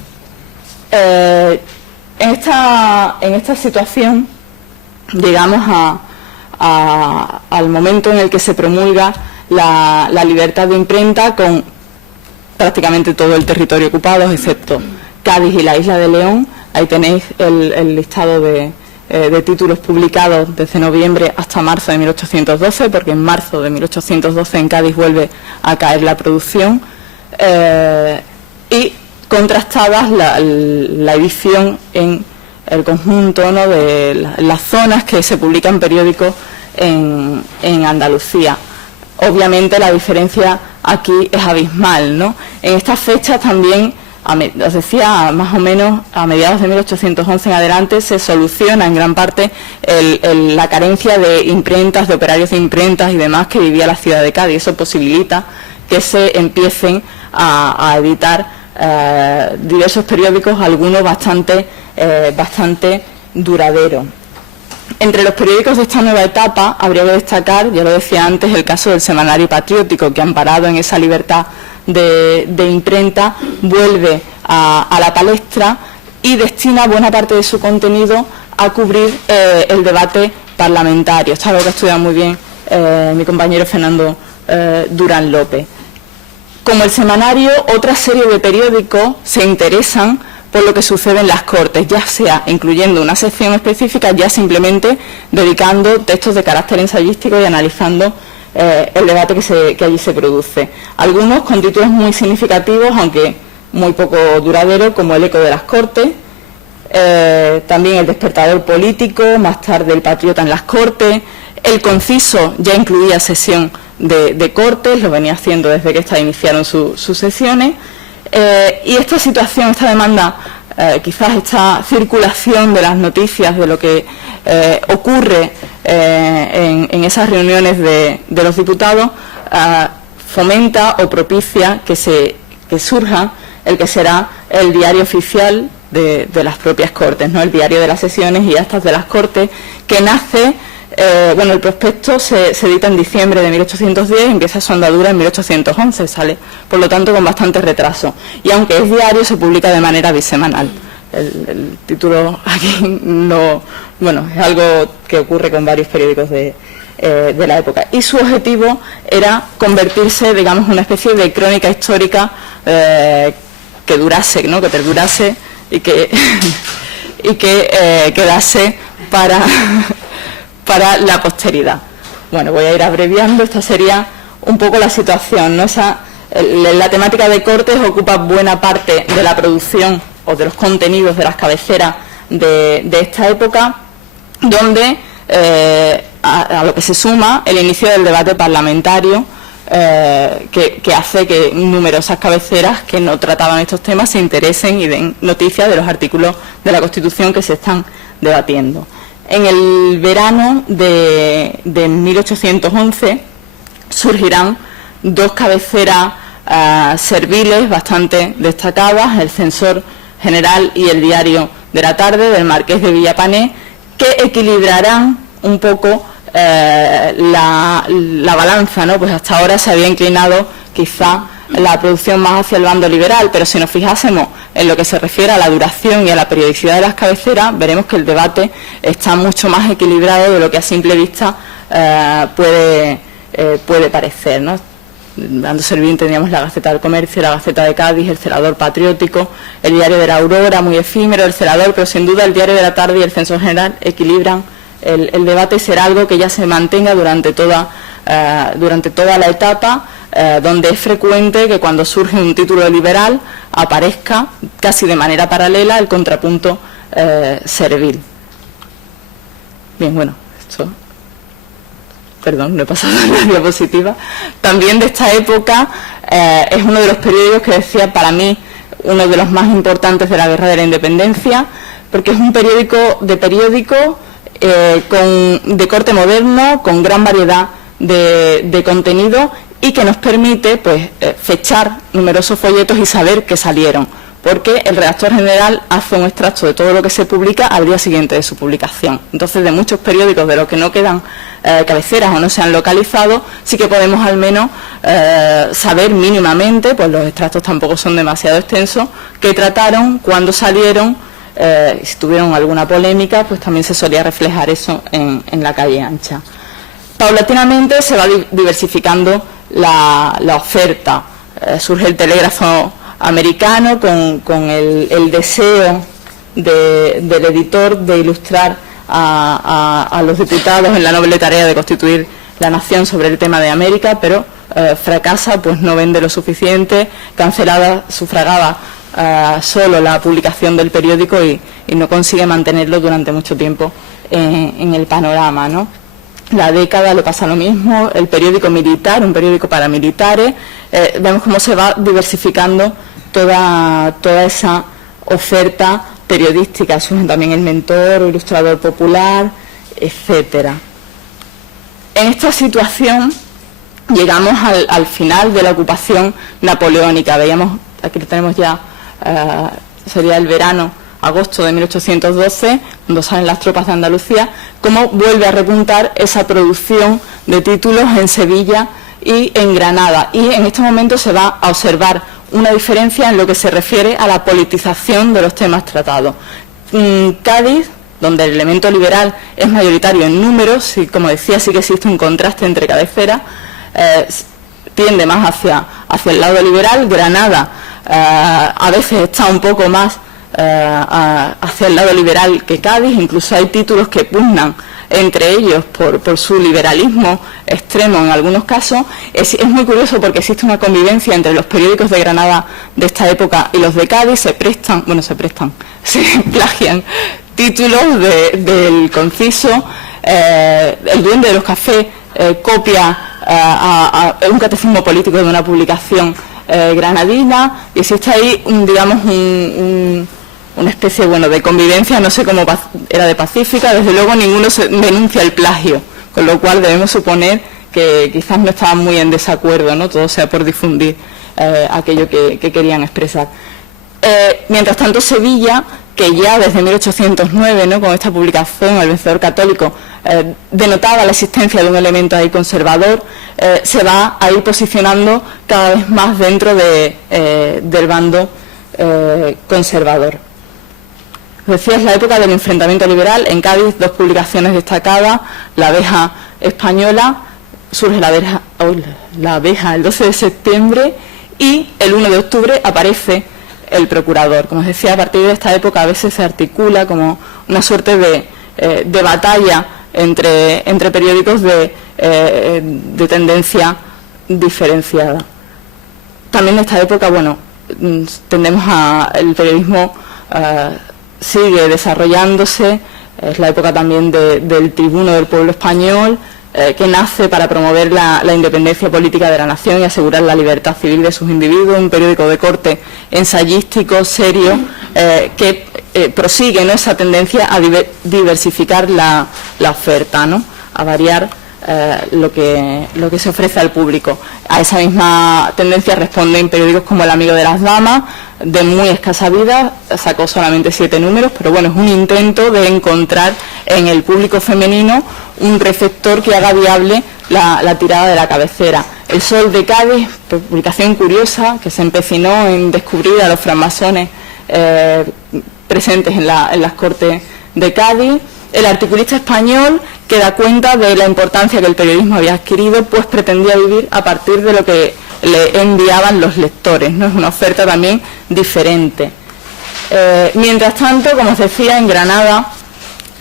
en esta situación llegamos al momento en el que se promulga la libertad de imprenta, con prácticamente todo el territorio ocupado, excepto Cádiz y la isla de León. Ahí tenéis el listado de títulos publicados desde noviembre hasta marzo de 1812, porque en marzo de 1812 en Cádiz vuelve a caer la producción, y contrastadas la edición en el conjunto, ¿no?, de las zonas que se publican periódicos en Andalucía. Obviamente la diferencia aquí es abismal, ¿no? En estas fechas también, os decía, más o menos a mediados de 1811 en adelante, se soluciona en gran parte la carencia de imprentas, de operarios de imprentas y demás que vivía la ciudad de Cádiz. Eso posibilita que se empiecen a editar diversos periódicos, algunos bastante duraderos. Entre los periódicos de esta nueva etapa habría que destacar, ya lo decía antes, el caso del Semanario Patriótico, que, amparado en esa libertad de imprenta, vuelve a la palestra y destina buena parte de su contenido a cubrir el debate parlamentario. Esto es algo que ha estudiado muy bien mi compañero Fernando Durán López. Como el semanario, otra serie de periódicos se interesan por lo que sucede en las Cortes, ya sea incluyendo una sección específica, ya simplemente dedicando textos de carácter ensayístico y analizando el debate que allí se produce. Algunos con títulos muy significativos, aunque muy poco duraderos, como El eco de las Cortes, también El despertador político, más tarde El patriota en las Cortes. El Conciso ya incluía sesión de Cortes, lo venía haciendo desde que estas iniciaron sus sesiones. Y esta situación, esta demanda, quizás esta circulación de las noticias de lo que ocurre en esas reuniones de los diputados, fomenta o propicia que surja el que será el diario oficial de las propias Cortes, ¿no?, el diario de las sesiones y actas de las Cortes, que nace. El prospecto se edita en diciembre de 1810, empieza su andadura en 1811, sale por lo tanto con bastante retraso, y aunque es diario se publica de manera bisemanal. el título aquí no, bueno, es algo que ocurre con varios periódicos de la época, y su objetivo era convertirse, digamos, en una especie de crónica histórica que durase, ¿no?, que perdurase y que quedase para la posteridad. Bueno, voy a ir abreviando. Esta sería un poco la situación, ¿no? La temática de cortes ocupa buena parte de la producción o de los contenidos de las cabeceras de esta época, donde a lo que se suma el inicio del debate parlamentario, que hace que numerosas cabeceras que no trataban estos temas se interesen y den noticias de los artículos de la Constitución que se están debatiendo. En el verano de 1811 surgirán dos cabeceras serviles bastante destacadas, el Censor General y el Diario de la Tarde, del Marqués de Villapané, que equilibrarán un poco la balanza, ¿no? Pues hasta ahora se había inclinado quizá la producción más hacia el bando liberal, pero si nos fijásemos en lo que se refiere a la duración y a la periodicidad de las cabeceras, veremos que el debate está mucho más equilibrado de lo que a simple vista puede parecer, ¿no? Dando servir teníamos la Gaceta del Comercio, la Gaceta de Cádiz, el Celador Patriótico, el Diario de la Aurora, muy efímero, el Celador, pero sin duda el Diario de la Tarde y el Censor General equilibran el debate. Será algo que ya se mantenga durante toda la etapa, donde es frecuente que cuando surge un título liberal aparezca casi de manera paralela el contrapunto servil. Bien, bueno, esto... Perdón, no he pasado la diapositiva. También de esta época es uno de los periódicos que decía, para mí, uno de los más importantes de la Guerra de la Independencia, porque es un periódico de corte moderno, con gran variedad de contenido y que nos permite, pues, fechar numerosos folletos y saber que salieron, porque el redactor general hace un extracto de todo lo que se publica al día siguiente de su publicación. Entonces, de muchos periódicos de los que no quedan cabeceras o no se han localizado, sí que podemos al menos saber mínimamente, pues los extractos tampoco son demasiado extensos, qué trataron, cuándo salieron, si tuvieron alguna polémica, pues también se solía reflejar eso en la calle ancha. Paulatinamente se va diversificando la oferta. Surge el telégrafo americano con el deseo del editor de ilustrar a los diputados en la noble tarea de constituir la nación sobre el tema de América, pero fracasa, pues no vende lo suficiente, cancelada, sufragada solo la publicación del periódico y no consigue mantenerlo durante mucho tiempo en el panorama, ¿no? La década le pasa lo mismo, el periódico militar, un periódico para militares, vemos cómo se va diversificando toda esa oferta periodística. Surgen también el Mentor, el Ilustrador Popular, etcétera. En esta situación llegamos al final de la ocupación napoleónica. Veíamos, aquí lo tenemos ya, sería el verano, agosto de 1812, cuando salen las tropas de Andalucía, cómo vuelve a repuntar esa producción de títulos en Sevilla y en Granada. Y en este momento se va a observar una diferencia en lo que se refiere a la politización de los temas tratados. Cádiz, donde el elemento liberal es mayoritario en números, y como decía, sí que existe un contraste entre cabeceras, tiende más hacia el lado liberal. Granada a veces está un poco más hacia el lado liberal que Cádiz, incluso hay títulos que pugnan entre ellos por su liberalismo extremo en algunos casos. Es muy curioso porque existe una convivencia entre los periódicos de Granada de esta época y los de Cádiz. se plagian títulos del Conciso, el Duende de los Cafés copia un catecismo político de una publicación granadina, y existe ahí una especie de convivencia, no sé cómo era de pacífica. Desde luego ninguno denuncia el plagio, con lo cual debemos suponer que quizás no estaban muy en desacuerdo, ¿no? Todo sea por difundir aquello que querían expresar. Mientras tanto, Sevilla, que ya desde 1809, ¿no?, con esta publicación, El Vencedor Católico, denotaba la existencia de un elemento ahí conservador, se va a ir posicionando cada vez más dentro del bando conservador. Decía, es la época del enfrentamiento liberal. En Cádiz, 2 publicaciones destacadas: La Abeja Española, surge la abeja el 12 de septiembre, y el 1 de octubre aparece El Procurador. Como os decía, a partir de esta época a veces se articula como una suerte de batalla entre periódicos de tendencia diferenciada. También en esta época, bueno, tendemos el periodismo sigue desarrollándose. Es la época también del Tribuno del Pueblo Español, que nace para promover la independencia política de la nación y asegurar la libertad civil de sus individuos. Un periódico de corte ensayístico, serio, que prosigue, ¿no?, esa tendencia a diversificar la oferta, ¿no?, a variar lo que se ofrece al público. A esa misma tendencia responden periódicos como El Amigo de las Damas, de muy escasa vida, sacó solamente 7 números, pero bueno, es un intento de encontrar en el público femenino un receptor que haga viable la tirada de la cabecera. El Sol de Cádiz, publicación curiosa, que se empecinó en descubrir a los francmasones presentes en las Cortes de Cádiz. El Articulista Español, que da cuenta de la importancia que el periodismo había adquirido, pues pretendía vivir a partir de lo que le enviaban los lectores, ¿no? Es una oferta también diferente. Mientras tanto, como os decía, en Granada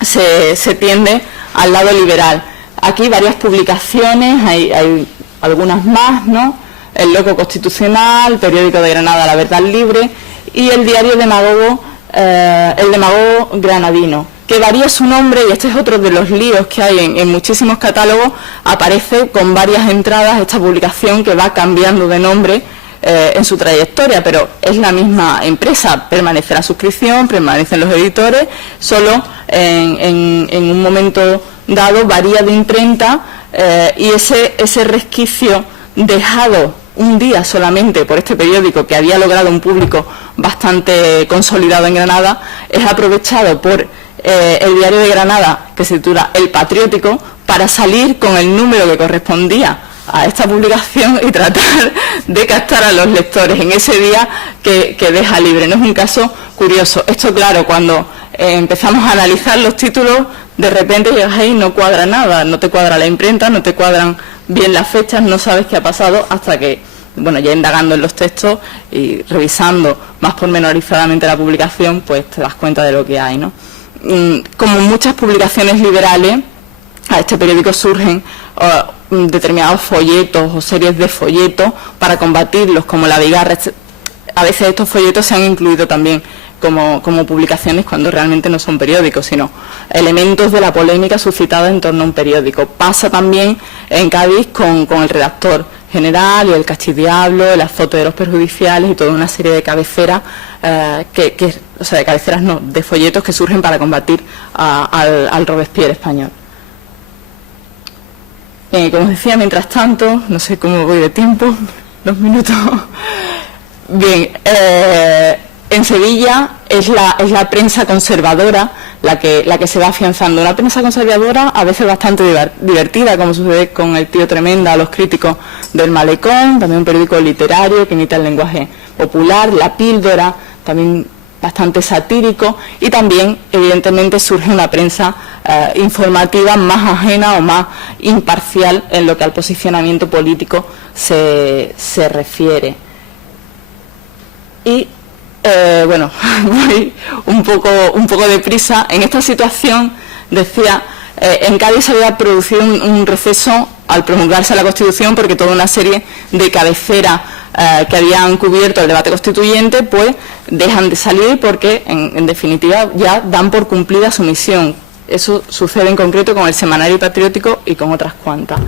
se tiende al lado liberal. Aquí varias publicaciones, hay algunas más, ¿no? El Loco Constitucional, el Periódico de Granada La Verdad Libre y el diario Demagogo, el Demagogo Granadino, que varía su nombre, y este es otro de los líos que hay en muchísimos catálogos. Aparece con varias entradas esta publicación, que va cambiando de nombre en su trayectoria, pero es la misma empresa, permanece la suscripción, permanecen los editores, solo en un momento dado varía de imprenta, y ese resquicio dejado un día solamente por este periódico, que había logrado un público bastante consolidado en Granada, es aprovechado por el diario de Granada, que se titula El Patriótico, para salir con el número que correspondía a esta publicación y tratar de captar a los lectores en ese día que deja libre, ¿no? Es un caso curioso. Esto, claro, cuando empezamos a analizar los títulos, de repente llegas ahí y no cuadra nada, no te cuadra la imprenta, no te cuadran bien las fechas, no sabes qué ha pasado, hasta que, bueno, ya indagando en los textos y revisando más pormenorizadamente la publicación, pues te das cuenta de lo que hay, ¿no? Como muchas publicaciones liberales, a este periódico surgen determinados folletos o series de folletos para combatirlos, como La Bigarra. A veces estos folletos se han incluido también como publicaciones cuando realmente no son periódicos, sino elementos de la polémica suscitada en torno a un periódico. Pasa también en Cádiz con El Redactor General y El Cachidiablo, El Azote de los Perjudiciales y toda una serie de cabeceras, o sea, de cabeceras no, de folletos que surgen para combatir al Robespierre español. Como os decía, mientras tanto, no sé cómo voy de tiempo, 2 minutos. Bien, en Sevilla es la prensa conservadora la que se va afianzando. Una prensa conservadora a veces bastante divertida, como sucede con El Tío Tremenda, Los Críticos del Malecón, también un periódico literario que imita el lenguaje popular, La Píldora, también bastante satírico, y también evidentemente surge una prensa informativa más ajena o más imparcial en lo que al posicionamiento político se refiere. Y bueno, voy un poco deprisa. En esta situación, decía, en Cádiz se había producido un receso al promulgarse la Constitución, porque toda una serie de cabeceras que habían cubierto el debate constituyente, pues dejan de salir porque, en definitiva, ya dan por cumplida su misión. Eso sucede en concreto con el Semanario Patriótico y con otras cuantas.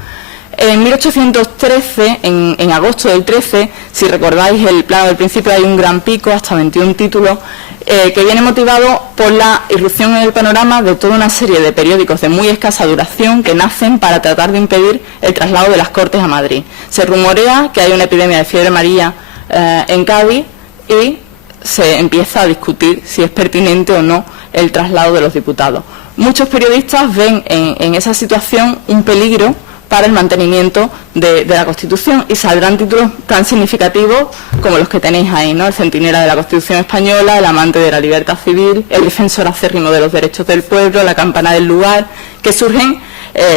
En 1813, en agosto del 13, si recordáis el plano del principio, hay un gran pico, hasta 21 títulos, que viene motivado por la irrupción en el panorama de toda una serie de periódicos de muy escasa duración que nacen para tratar de impedir el traslado de las Cortes a Madrid. Se rumorea que hay una epidemia de fiebre amarilla en Cádiz y se empieza a discutir si es pertinente o no el traslado de los diputados. Muchos periodistas ven en esa situación un peligro para el mantenimiento de la Constitución, y saldrán títulos tan significativos como los que tenéis ahí, ¿no? El centinela de la Constitución española, el amante de la libertad civil, el defensor acérrimo de los derechos del pueblo, la campana del lugar, que surgen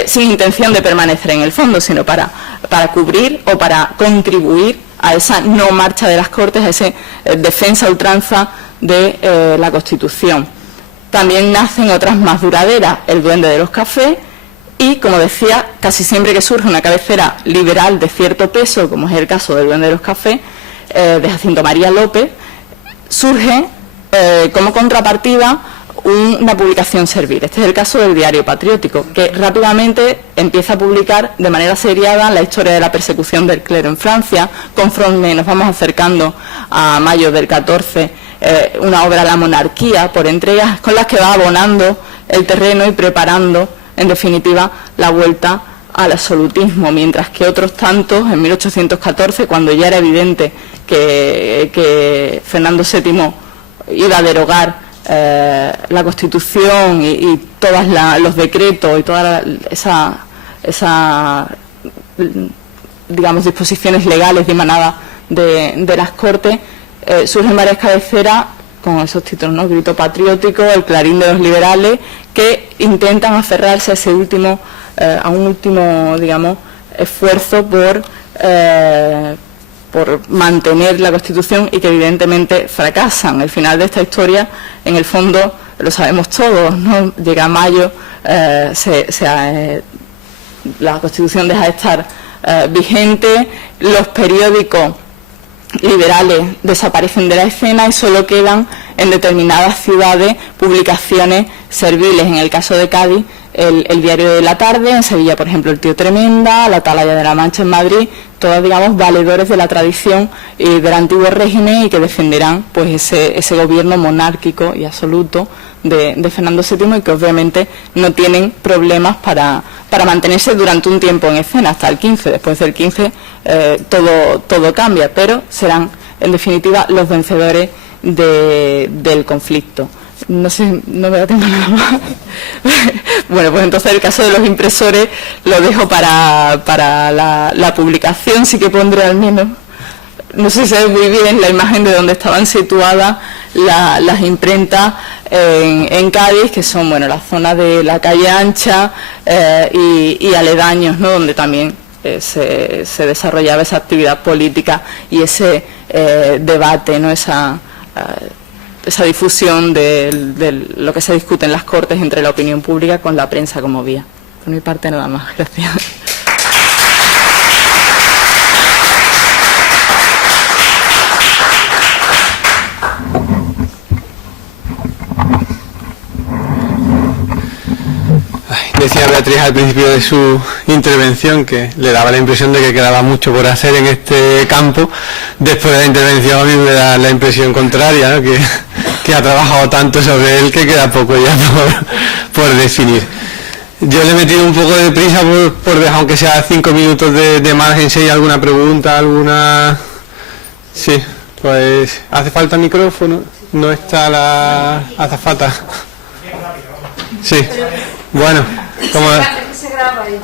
sin intención de permanecer en el fondo, sino para cubrir o para contribuir a esa no marcha de las Cortes, a esa defensa a ultranza de la Constitución. También nacen otras más duraderas, el duende de los cafés, y, como decía, casi siempre que surge una cabecera liberal de cierto peso, como es el caso del duende de los cafés, de Jacinto María López, surge como contrapartida una publicación servil. Este es el caso del Diario Patriótico, que rápidamente empieza a publicar de manera seriada la historia de la persecución del clero en Francia. Conforme nos vamos acercando a mayo del 14, una obra, La monarquía, por entregas, con las que va abonando el terreno y preparando, en definitiva, la vuelta al absolutismo, mientras que otros tantos, en 1814, cuando ya era evidente que Fernando VII iba a derogar la Constitución y todos los decretos y todas esas digamos, disposiciones legales dimanadas de las Cortes, surgen varias cabeceras con esos títulos, ¿no? Grito patriótico, el Clarín de los liberales, que intentan aferrarse a ese último, a un último, digamos, esfuerzo por mantener la Constitución, y que evidentemente fracasan. El final de esta historia, en el fondo, lo sabemos todos, ¿no? Llega mayo, la Constitución deja de estar vigente, los periódicos liberales desaparecen de la escena y solo quedan en determinadas ciudades publicaciones serviles. En el caso de Cádiz, el Diario de la Tarde; en Sevilla, por ejemplo, el Tío Tremenda; la Atalaya de la Mancha en Madrid, todos, digamos, valedores de la tradición y del antiguo régimen, y que defenderán pues ese gobierno monárquico y absoluto de Fernando VII, y que obviamente no tienen problemas para mantenerse durante un tiempo en escena, hasta el 15. Después del 15 todo cambia, pero serán en definitiva los vencedores del conflicto. No sé, no me da tiempo nada más. Bueno, pues entonces el caso de los impresores lo dejo para la publicación. Sí que pondré al menos, no sé si se ve muy bien la imagen de donde estaban situadas las imprentas en Cádiz, que son, bueno, la zona de la Calle Ancha y aledaños, ¿no? Donde también se desarrollaba esa actividad política y ese debate, ¿no? Esa difusión de lo que se discute en las Cortes entre la opinión pública con la prensa como vía. Por mi parte nada más. Gracias. Decía Beatriz al principio de su intervención que le daba la impresión de que quedaba mucho por hacer en este campo. Después de la intervención a mí me da la impresión contraria, ¿no? que ha trabajado tanto sobre él que queda poco ya por definir. Yo le he metido un poco de prisa por dejar, aunque sea 5 minutos de margen. Si hay alguna pregunta, alguna... Sí, pues hace falta micrófono, no está la azafata. Sí, bueno, como... Se graba ahí,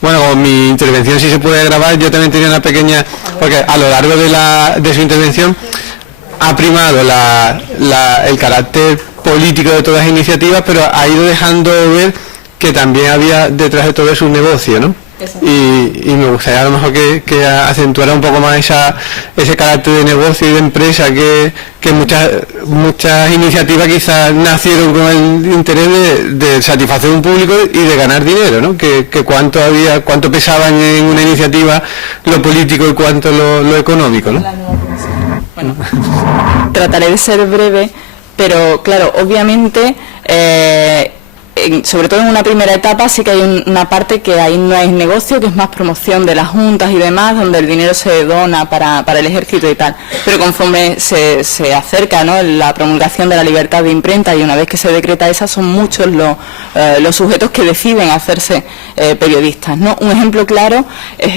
Bueno, con mi intervención sí se puede grabar. Yo también tenía una pequeña... Porque a lo largo de su intervención ha primado el carácter político de todas las iniciativas, pero ha ido dejando ver que también había detrás de todo eso un negocio, ¿no? Y me gustaría a lo mejor que acentuara un poco más ese carácter de negocio y de empresa que muchas iniciativas quizás nacieron con el interés de satisfacer un público y de ganar dinero, ¿no? Que cuánto pesaba en una iniciativa lo político y cuánto lo económico, ¿no? Bueno, trataré de ser breve, pero claro, obviamente sobre todo en una primera etapa sí que hay una parte que ahí no hay negocio, que es más promoción de las juntas y demás, donde el dinero se dona para el ejército y tal. Pero conforme se acerca, ¿no?, la promulgación de la libertad de imprenta, y una vez que se decreta esa, son muchos los sujetos que deciden hacerse periodistas, ¿no? Un ejemplo claro es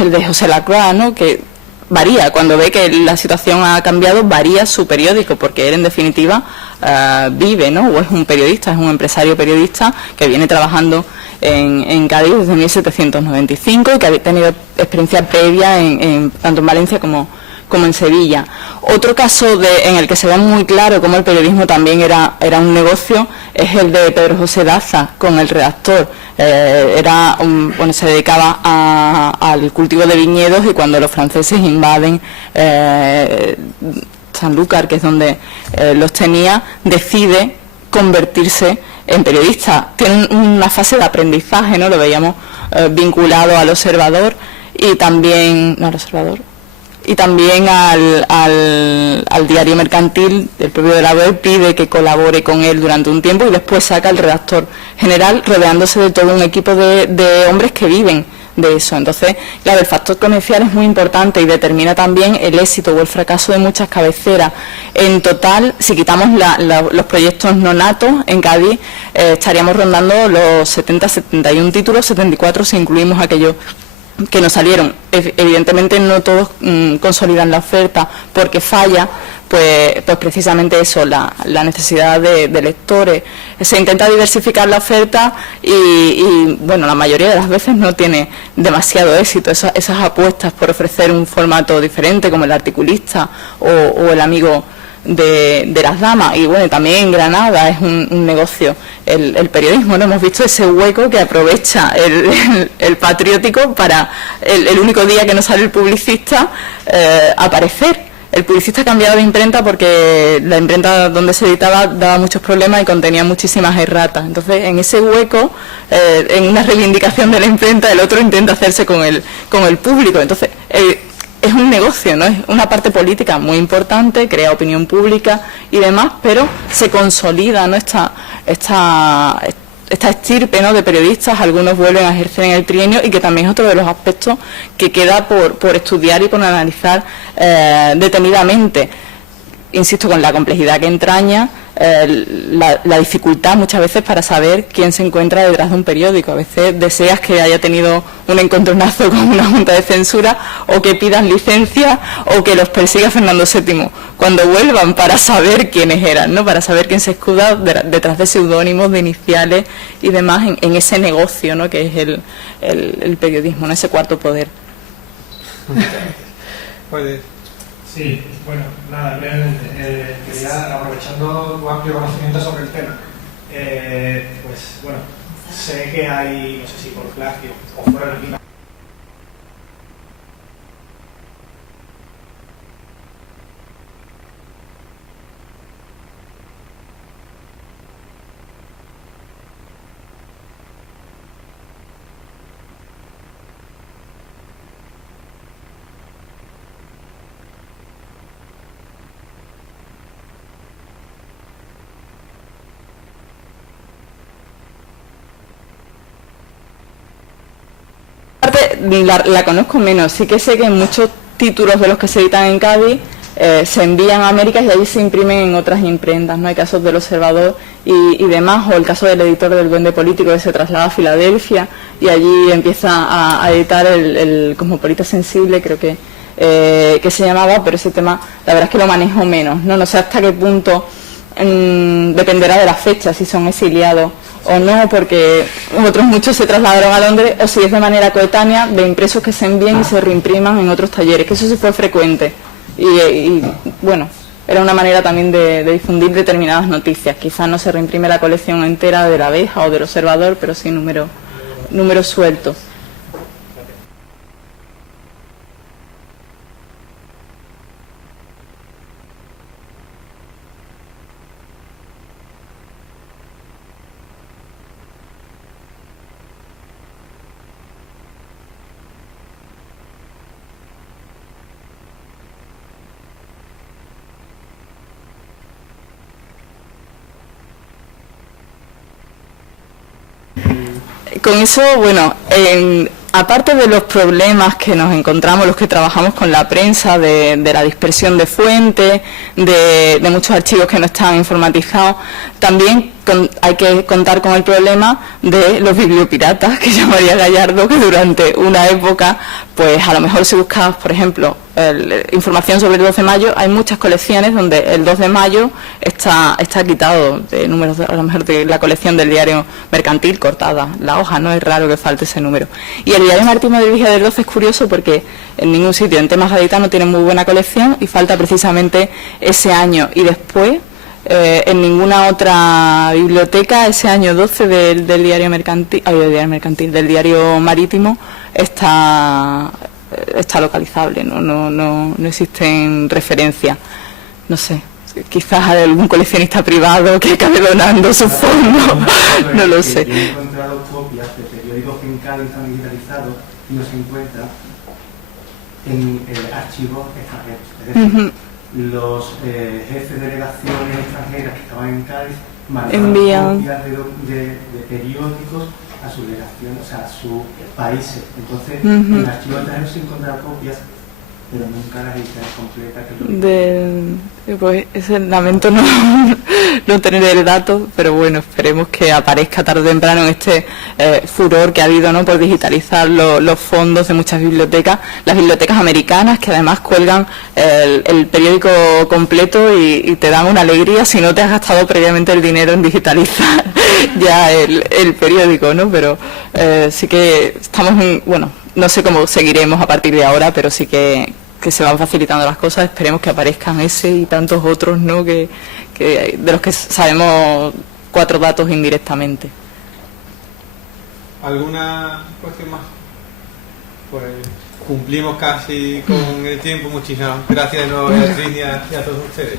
el de José Lacroix, ¿no?, que varía, cuando ve que la situación ha cambiado, varía su periódico, porque él en definitiva vive, ¿no? O es un periodista, es un empresario periodista que viene trabajando en Cádiz desde 1795 y que ha tenido experiencia previa tanto en Valencia como en Sevilla. Otro caso en el que se ve muy claro cómo el periodismo también era un negocio es el de Pedro José Daza con el redactor. Se dedicaba al cultivo de viñedos y cuando los franceses invaden Sanlúcar, que es donde los tenía, decide convertirse en periodista. Tiene una fase de aprendizaje, ¿no? Lo veíamos vinculado al Observador y también al diario mercantil. El propio de la web pide que colabore con él durante un tiempo y después saca al redactor general, rodeándose de todo un equipo de hombres que viven de eso. Entonces, claro, el factor comercial es muy importante y determina también el éxito o el fracaso de muchas cabeceras. En total, si quitamos los proyectos nonatos en Cádiz, estaríamos rondando los 71 títulos, 74 si incluimos aquellos que nos salieron. Evidentemente no todos consolidan la oferta porque falla, pues precisamente eso, la necesidad de lectores. Se intenta diversificar la oferta y bueno, la mayoría de las veces no tiene demasiado éxito esas apuestas por ofrecer un formato diferente como el articulista o el amigo de las damas. Y bueno, también en Granada es un negocio el periodismo, ¿no? Hemos visto ese hueco que aprovecha el patriótico para el único día que no sale el publicista aparecer. El publicista ha cambiado de imprenta porque la imprenta donde se editaba daba muchos problemas y contenía muchísimas erratas. Entonces, en ese hueco, en una reivindicación de la imprenta, el otro intenta hacerse con el público. Entonces, es un negocio, ¿no? Es una parte política muy importante, crea opinión pública y demás, pero se consolida, ¿no? esta estirpe, ¿no?, de periodistas. Algunos vuelven a ejercer en el trienio y que también es otro de los aspectos que queda por estudiar y por analizar detenidamente. Insisto, con la complejidad que entraña, la dificultad muchas veces para saber quién se encuentra detrás de un periódico. A veces deseas que haya tenido un encontronazo con una junta de censura o que pidan licencia o que los persiga Fernando VII cuando vuelvan para saber quiénes eran, ¿no? Para saber quién se escuda detrás de seudónimos, de iniciales y demás en ese negocio, ¿no?, que es el periodismo, ¿no?, ese cuarto poder. Sí, bueno, nada, brevemente. Quería, aprovechando tu amplio conocimiento sobre el tema, pues bueno, sé que hay, no sé si por plagio o fuera del clima. La conozco menos, sí que sé que muchos títulos de los que se editan en Cádiz se envían a América y allí se imprimen en otras imprentas, ¿no? Hay casos del Observador y demás, o el caso del editor del Duende Político que se traslada a Filadelfia y allí empieza a editar el Cosmopolita Sensible, creo que se llamaba, pero ese tema la verdad es que lo manejo menos, no sé hasta qué punto dependerá de la fecha, si son exiliados o no, porque otros muchos se trasladaron a Londres, o si es de manera coetánea, de impresos que se envíen y se reimpriman en otros talleres, que eso sí fue frecuente. Y bueno, era una manera también de difundir determinadas noticias. Quizás no se reimprime la colección entera de La Abeja o del Observador, pero sí números sueltos. Con eso, bueno, aparte de los problemas que nos encontramos los que trabajamos con la prensa, de la dispersión de fuentes, de muchos archivos que no están informatizados, también hay que contar con el problema de los bibliopiratas, que llamaría Gallardo, que durante una época, pues a lo mejor si buscas, por ejemplo, información sobre el 12 de mayo, hay muchas colecciones donde el 2 de mayo está quitado de números, a lo mejor de la colección del diario mercantil, cortada la hoja, no es raro que falte ese número. Y el diario marítimo de Vigía del 12 es curioso porque en ningún sitio en temas gaditanos tiene muy buena colección y falta precisamente ese año. Y después, en ninguna otra biblioteca, ese año 12 del diario mercantil, del diario marítimo, está localizable, no existen referencias. No sé, quizás hay algún coleccionista privado que acabe donando su fondo, no lo sé. Yo he encontrado copias de periódicos que en Cádiz están digitalizados y no se encuentran en archivos extranjeros. Es decir, los jefes de delegaciones extranjeras que estaban en Cádiz mandaban copias de periódicos a sus delegaciones, o sea, a sus países. Entonces, en el archivo extranjero se encuentran copias, pero nunca las ediciones completas. Pues lamento no tener el dato, pero bueno, esperemos que aparezca tarde o temprano en este furor que ha habido, ¿no?, por digitalizar los fondos de muchas bibliotecas, las bibliotecas americanas, que además cuelgan el periódico completo y te dan una alegría si no te has gastado previamente el dinero en digitalizar ya el periódico, ¿no? Pero sí que estamos no sé cómo seguiremos a partir de ahora, pero sí que se van facilitando las cosas. Esperemos que aparezcan ese y tantos otros, ¿no?, que de los que sabemos 4 datos indirectamente. ¿Alguna cuestión más? Pues cumplimos casi con el tiempo. Muchísimas gracias de nuevo, Beatriz, y a todos ustedes.